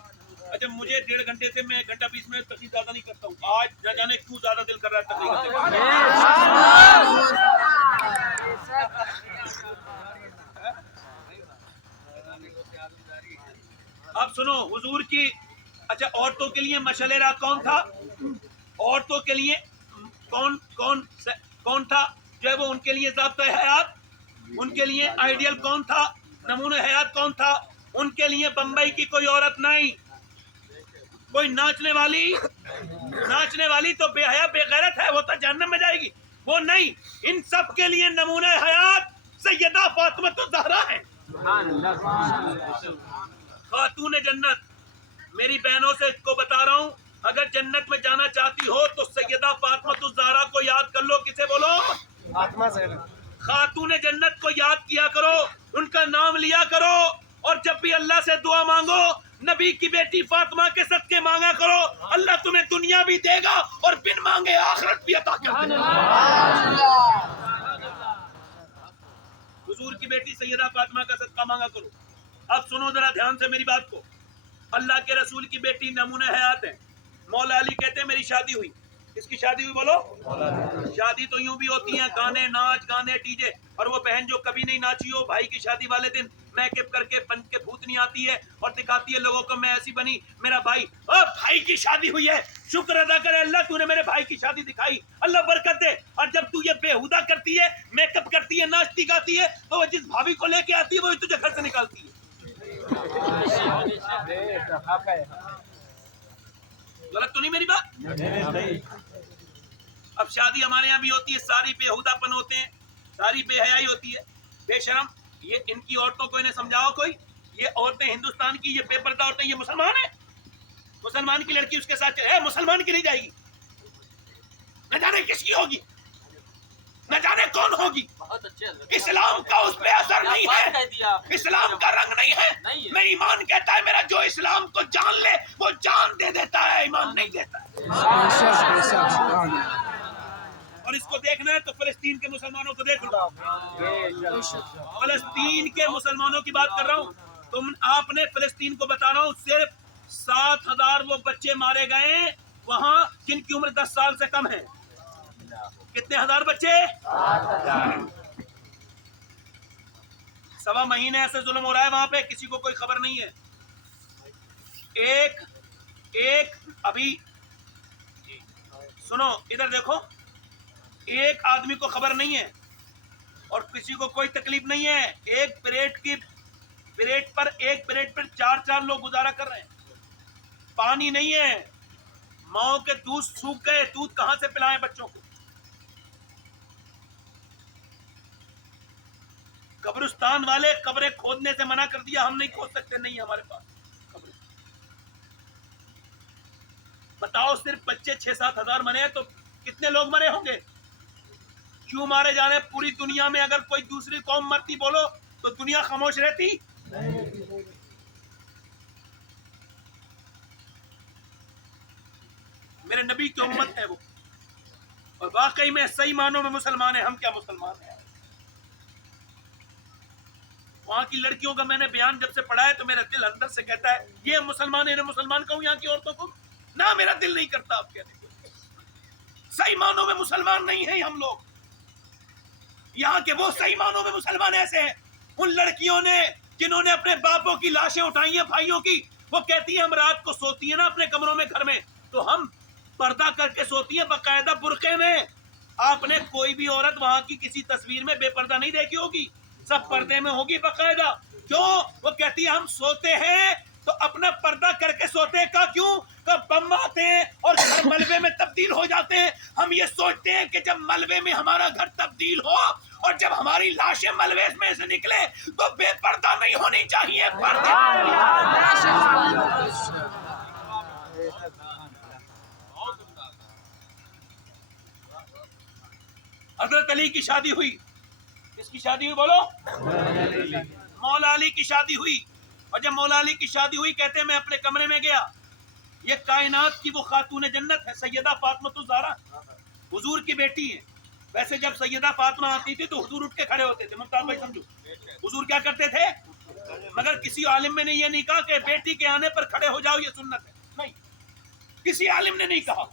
اچھا مجھے 1.5 گھنٹے سے میں 1 گھنٹہ 20 منٹ تقریر زیادہ نہیں کرتا ہوں. آج نہ جانے کیوں زیادہ دل کر رہا ہے تقریر کرنے کا. اب سنو حضور کی, اچھا عورتوں کے لیے مشعل راہ کون تھا؟ عورتوں کے لیے کون تھا جو ہے وہ ان کے لیے ضابطۂ حیات, ان کے لیے آئیڈیل کون تھا, نمونہ حیات کون تھا؟ ان کے لیے بمبئی کی کوئی عورت نہیں. کوئی ناچنے والی تو بے حیا بے غیرت ہے, وہ تو جہنم میں جائے گی, وہ نہیں. ان سب کے لیے نمونہ حیات سیدہ فاطمہ الزہرا ہے, خاتون جنت. میری بہنوں سے کو بتا رہا ہوں, اگر جنت میں جانا چاہتی ہو تو سیدہ فاطمہ الزہرا کو یاد کر لو. کسے بولو؟ خاتون جنت کو یاد کیا کرو, ان کا نام لیا کرو, اور جب بھی اللہ سے دعا مانگو نبی کی بیٹی فاطمہ کے صدقے مانگا کرو. اللہ تمہیں دنیا بھی دے گا اور بن مانگے آخرت بھی عطا کر دے گا. حضور کی بیٹی سیدہ فاطمہ کا صدقہ مانگا کرو. اب سنو ذرا دھیان سے میری بات کو. اللہ کے رسول کی بیٹی نمونہ حیات ہے. مولا علی کہتے ہیں میری شادی ہوئی. کس کی شادی ہوئی بولو؟ شادی تو یوں بھی ہوتی ہیں, گانے ناچ گانے ڈی جے. اور وہ بہن جو کبھی نہیں ناچی ہو, بھائی کی شادی والے دن میک اپ کر کے بن کے بھوتنی آتی ہے اور دکھاتی ہے لوگوں کو میں ایسی بنی, میرا بھائی. بھائی کی شادی ہوئی ہے, شکر ادا کرے اللہ تو نے میرے بھائی کی شادی دکھائی, اللہ برکت دے. اور جب تو یہ بےہودہ کرتی ہے, میک اپ کرتی ہے, ناچتی گاتی ہے, تو وہ جس بھابھی کو لے کے آتی ہے وہی تجھے گھر سے نکالتی ہے. غلط تو نہیں میری بات؟ اب شادی ہمارے یہاں بھی ہوتی ہے, ساری بےہودہ پن ہوتے ہیں, ساری بے حیائی ہوتی ہے. بے شرم, یہ ان کی عورتوں کو انہیں سمجھاؤ کوئی. یہ عورتیں ہندوستان کی, یہ بے پردہ عورتیں, یہ مسلمان ہیں. مسلمان کی لڑکی اس کے ساتھ چلے, مسلمان کی نہیں جائے گی. نہ جانے کس کی ہوگی, نہ جانے کون ہوگی. اسلام کا اس پہ اثر نہیں ہے, اسلام کا رنگ نہیں ہے. میں ایمان کہتا ہے میرا, جو اسلام کو جان لے وہ جان دے دیتا ہے, ایمان نہیں دیتا ہے. اور اس کو دیکھنا ہے تو فلسطین کے مسلمانوں کو دیکھ لو. فلسطین کے مسلمانوں کی بات کر رہا ہوں. تم آپ نے فلسطین کو بتا رہا ہوں, صرف 7,000 وہ بچے مارے گئے وہاں جن کی عمر 10 سال سے کم ہے. کتنے ہزار بچے؟ 1.25 مہینے ایسے ظلم ہو رہا ہے وہاں پہ, کسی کو کوئی خبر نہیں ہے. ایک ابھی سنو ادھر دیکھو, ایک آدمی کو خبر نہیں ہے اور کسی کو کوئی تکلیف نہیں ہے. ایک ایک پلیٹ پر 4 لوگ گزارا کر رہے ہیں. پانی نہیں ہے, ماؤں کے دودھ سوکھ گئے, دودھ کہاں سے پلائیں بچوں کو. قبرستان والے قبریں کھودنے سے منع کر دیا, ہم نہیں کھود سکتے, نہیں ہمارے پاس قبریں. بتاؤ صرف بچے 6-7 ہزار مرے ہیں تو کتنے لوگ مرے ہوں گے؟ کیوں مارے جا رہے ہیں؟ پوری دنیا میں اگر کوئی دوسری قوم مرتی بولو تو دنیا خاموش رہتی. میرے نبی کی امت ہے وہ, اور واقعی میں صحیح معنوں میں مسلمان ہیں. ہم کیا مسلمان ہیں؟ وہاں کی لڑکیوں کا میں نے بیان جب سے پڑھا ہے تو میرا دل اندر سے کہتا ہے یہ مسلمان ہے, انہیں مسلمان کہوں یہاں کی عورتوں کو. نہ, میرا دل نہیں کرتا آپ کہنے کو. صحیح معنوں میں مسلمان نہیں ہیں ہم لوگ. یہاں کے وہ صحیح معنوں میں مسلمان ایسے ہیں, ان لڑکیوں نے جنہوں نے اپنے باپوں کی لاشیں اٹھائی ہیں, بھائیوں کی, وہ کہتی ہیں ہم رات کو سوتی ہیں نا اپنے کمروں میں گھر میں, تو ہم پردہ کر کے سوتی ہیں باقاعدہ برقعے میں. آپ نے کوئی بھی عورت وہاں کی کسی تصویر میں بے پردہ نہیں دیکھی ہوگی, سب پردے میں ہوگی باقاعدہ. کیوں؟ وہ کہتی ہے ہم سوتے ہیں تو اپنا پردہ کر کے سوتے کا کیوں؟ کب بم آتے ہیں اور گھر ملبے میں تبدیل ہو جاتے ہیں، ہم یہ سوچتے ہیں کہ جب ملبے میں ہمارا گھر تبدیل ہو اور جب ہماری لاشیں ملبے میں سے نکلے تو بے پردہ نہیں ہونی چاہیے، پردہ۔ حضرت علی کی شادی ہوئی، کس کی شادی ہوئی بولو؟ مولا علی کی شادی ہوئی، اور جب مولا علی کی شادی ہوئی کہتے ہیں میں اپنے کمرے میں گیا، یہ کائنات کی وہ خاتون جنت ہے سیدہ فاطمہ الزہرا، حضور کی بیٹی ہے۔ ویسے جب سیدہ فاطمہ آتی تھی تو حضور اٹھ کے کھڑے ہوتے تھے، ممتاز بھائی سمجھو حضور کیا کرتے تھے، مگر کسی عالم میں نے یہ نہیں کہا کہ بیٹی کے آنے پر کھڑے ہو جاؤ یہ سنت ہے، نہیں، کسی عالم نے نہیں کہا۔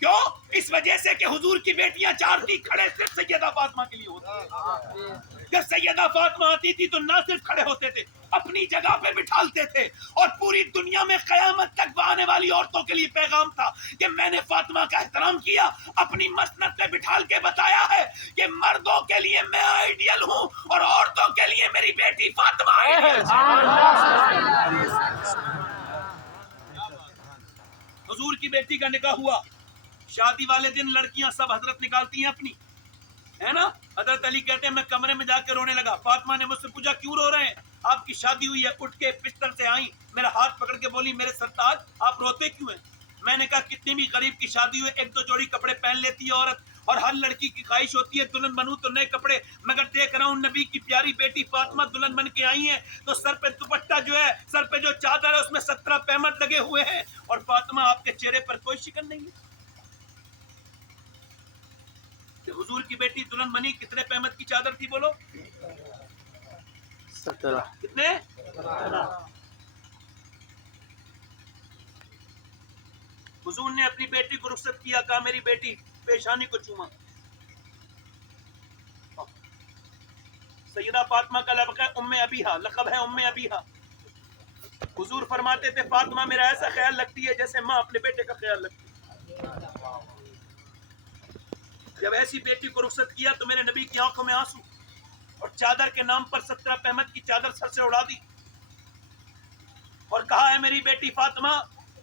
کیوں؟ اس وجہ سے کہ حضور کی بیٹیاں چار تھی، کھڑے صرف سیدہ فاطمہ کے لیے ہوتے۔ جب سیدہ فاطمہ آتی تھی تو نہ صرف کھڑے ہوتے تھے، اپنی جگہ پہ بٹھالتے تھے، اور پوری دنیا میں قیامت تک آنے والی عورتوں کے لیے پیغام تھا کہ میں نے فاطمہ کا احترام کیا، اپنی مسند پہ بٹھال کے بتایا ہے کہ مردوں کے لیے میں آئیڈیل ہوں اور عورتوں کے لیے میری بیٹی فاطمہ آئیڈیل ہے۔ حضور کی بیٹی کا نکاح ہوا، شادی والے دن لڑکیاں سب حضرت نکالتی ہیں اپنی، ہے نا؟ حضرت علی کہتے ہیں میں کمرے میں جا کے رونے لگا، فاطمہ نے مجھ سے پوچھا کیوں رو رہے ہیں؟ آپ کی شادی ہوئی ہے، اٹھ کے بستر سے آئیں، میرا ہاتھ پکڑ کے بولی میرے سرتاج آپ روتے کیوں ہیں؟ میں نے کہا کتنی بھی غریب کی شادی ہوئی ایک دو جوڑی کپڑے پہن لیتی ہے عورت، اور ہر لڑکی کی خواہش ہوتی ہے دلہن بنوں تو نئے کپڑے، مگر دیکھ رہا ہوں نبی کی پیاری بیٹی فاطمہ دلہن بن کے آئی ہیں تو سر پہ دوپٹہ جو ہے، سر پہ جو چادر ہے اس میں 17 پیمنٹ لگے ہوئے ہیں، اور فاطمہ آپ کے چہرے پر کوئی شکن نہیں ہے۔ حضور کی بیٹی دلہن بنی، کتنے پیمنٹ کی چادر تھی بولو؟ 17۔ کتنے؟ حضور نے اپنی بیٹی کو رخصت کیا، کہا میری بیٹی پیشانی کو چوما۔ سیدہ فاطمہ کا لقب ہے ام ابیہا، لقب ہے ام ابیہا۔ حضور فرماتے تھے فاطمہ میرا ایسا خیال لگتی ہے جیسے ماں اپنے بیٹے کا خیال لگتی ہے۔ جب ایسی بیٹی کو رخصت کیا تو میرے نبی کی آنکھوں میں آنسو، اور چادر کے نام پر 17 پیمنٹ کی چادر سر سے اڑا دی، اور کہا ہے میری بیٹی فاطمہ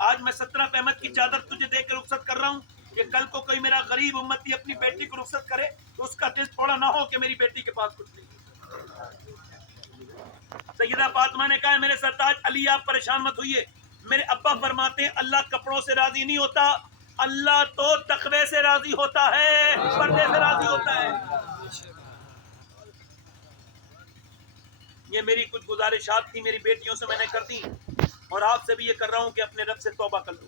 آج میں 17 پیمنٹ کی چادر تجھے دے کے رخصت کر رہا ہوں کہ کل کو کوئی میرا غریب امتی اپنی بیٹی کو رخصت کرے تو اس کا دل تھوڑا نہ ہو کہ میری بیٹی کے پاس کچھ نہیں۔ سیدہ فاطمہ نے کہا ہے میرے سرتاج علی آپ پریشان مت ہوئیے، میرے ابا فرماتے ہیں اللہ کپڑوں سے راضی نہیں ہوتا، اللہ تو تقوی سے راضی ہوتا ہے، پردے سے راضی ہوتا ہے۔ یہ میری کچھ گزارشات تھی میری بیٹیوں سے میں نے کر دی، اور آپ سے بھی یہ کر رہا ہوں کہ اپنے رب سے توبہ کر لو،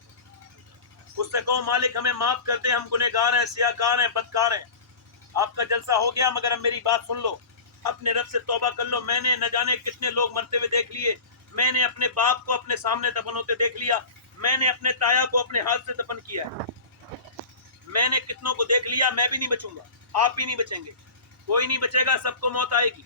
اس سے کہو مالک ہمیں معاف کر دے، ہم گنہگار ہیں، سیاہکار ہیں، بدکار ہیں، آپ کا جلسہ ہو گیا مگر اب میری بات سن لو، اپنے رب سے توبہ کر لو۔ میں نے نہ جانے کتنے لوگ مرتے ہوئے دیکھ لیے، میں نے اپنے باپ کو اپنے سامنے دفن ہوتے دیکھ لیا، میں نے اپنے تایا کو اپنے ہاتھ سے دفن کیا ہے، میں نے کتنوں کو دیکھ لیا، میں بھی نہیں بچوں گا، آپ بھی نہیں بچیں گے، کوئی نہیں بچے گا، سب کو موت آئے گی،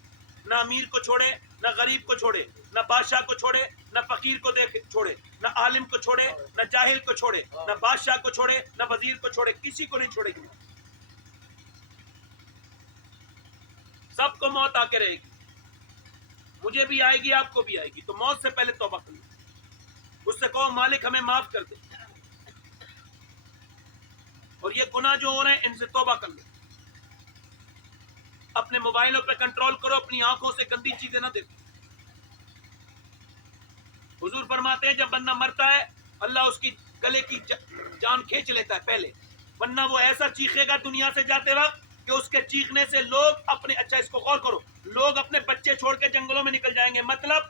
نہ امیر کو چھوڑے، نہ غریب کو چھوڑے، نہ بادشاہ کو چھوڑے، نہ فقیر کو چھوڑے، نہ عالم کو چھوڑے، نہ جاہل کو چھوڑے، نہ بادشاہ کو چھوڑے، نہ وزیر کو چھوڑے، کسی کو نہیں چھوڑے گی، سب کو موت آ کے رہے گی، مجھے بھی آئے گی آپ کو بھی آئے گی، تو موت سے پہلے توبہ کر لو، اس سے کہو مالک ہمیں معاف کر دے، اور یہ گناہ جو ہو رہے ہیں ان سے توبہ کر لو، اپنے موبائلوں پہ کنٹرول کرو، اپنی آنکھوں سے گندی چیزیں نہ دیکھو۔ حضور فرماتے ہیں جب بندہ مرتا ہے اللہ اس کی گلے کی جان کھینچ لیتا ہے پہلے، ورنہ وہ ایسا چیخے گا دنیا سے جاتے وقت کہ اس کے چیخنے سے لوگ اپنے، اچھا اس کو غور کرو، لوگ اپنے بچے چھوڑ کے جنگلوں میں نکل جائیں گے، مطلب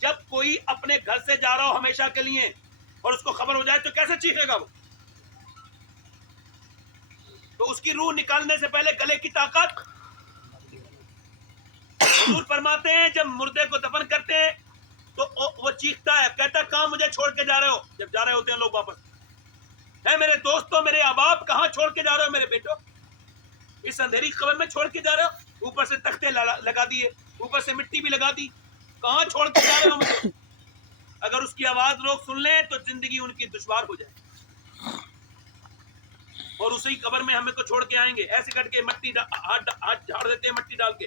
جب کوئی اپنے گھر سے جا رہا ہو ہمیشہ کے لیے اور اس کو خبر ہو جائے تو کیسے چیخے گا وہ؟ تو اس کی روح نکالنے سے پہلے گلے کی طاقت۔ حضور فرماتے ہیں جب مردے کو دفن کرتے ہیں تو وہ چیختا ہے، کہتا ہے کہاں مجھے چھوڑ کے جا رہے ہو؟ جب جا رہے ہوتے ہیں لوگ واپس، ہے میرے دوستوں، میرے احباب کہاں چھوڑ کے جا رہے ہو میرے بیٹو؟ اس اندھیری قبر میں چھوڑ کے جا رہے ہو، اوپر سے تختے لگا دیے، اوپر سے مٹی بھی لگا دی، کہاں چھوڑ کے جا رہے ہو مجھے؟ اگر اس کی آواز لوگ سن لیں تو زندگی ان کی دشوار ہو جائے، اور اسی قبر میں ہمیں کو چھوڑ کے آئیں گے، ایسے کر کے مٹی ہاتھ جھاڑ دیتے ہیں، مٹی ڈال کے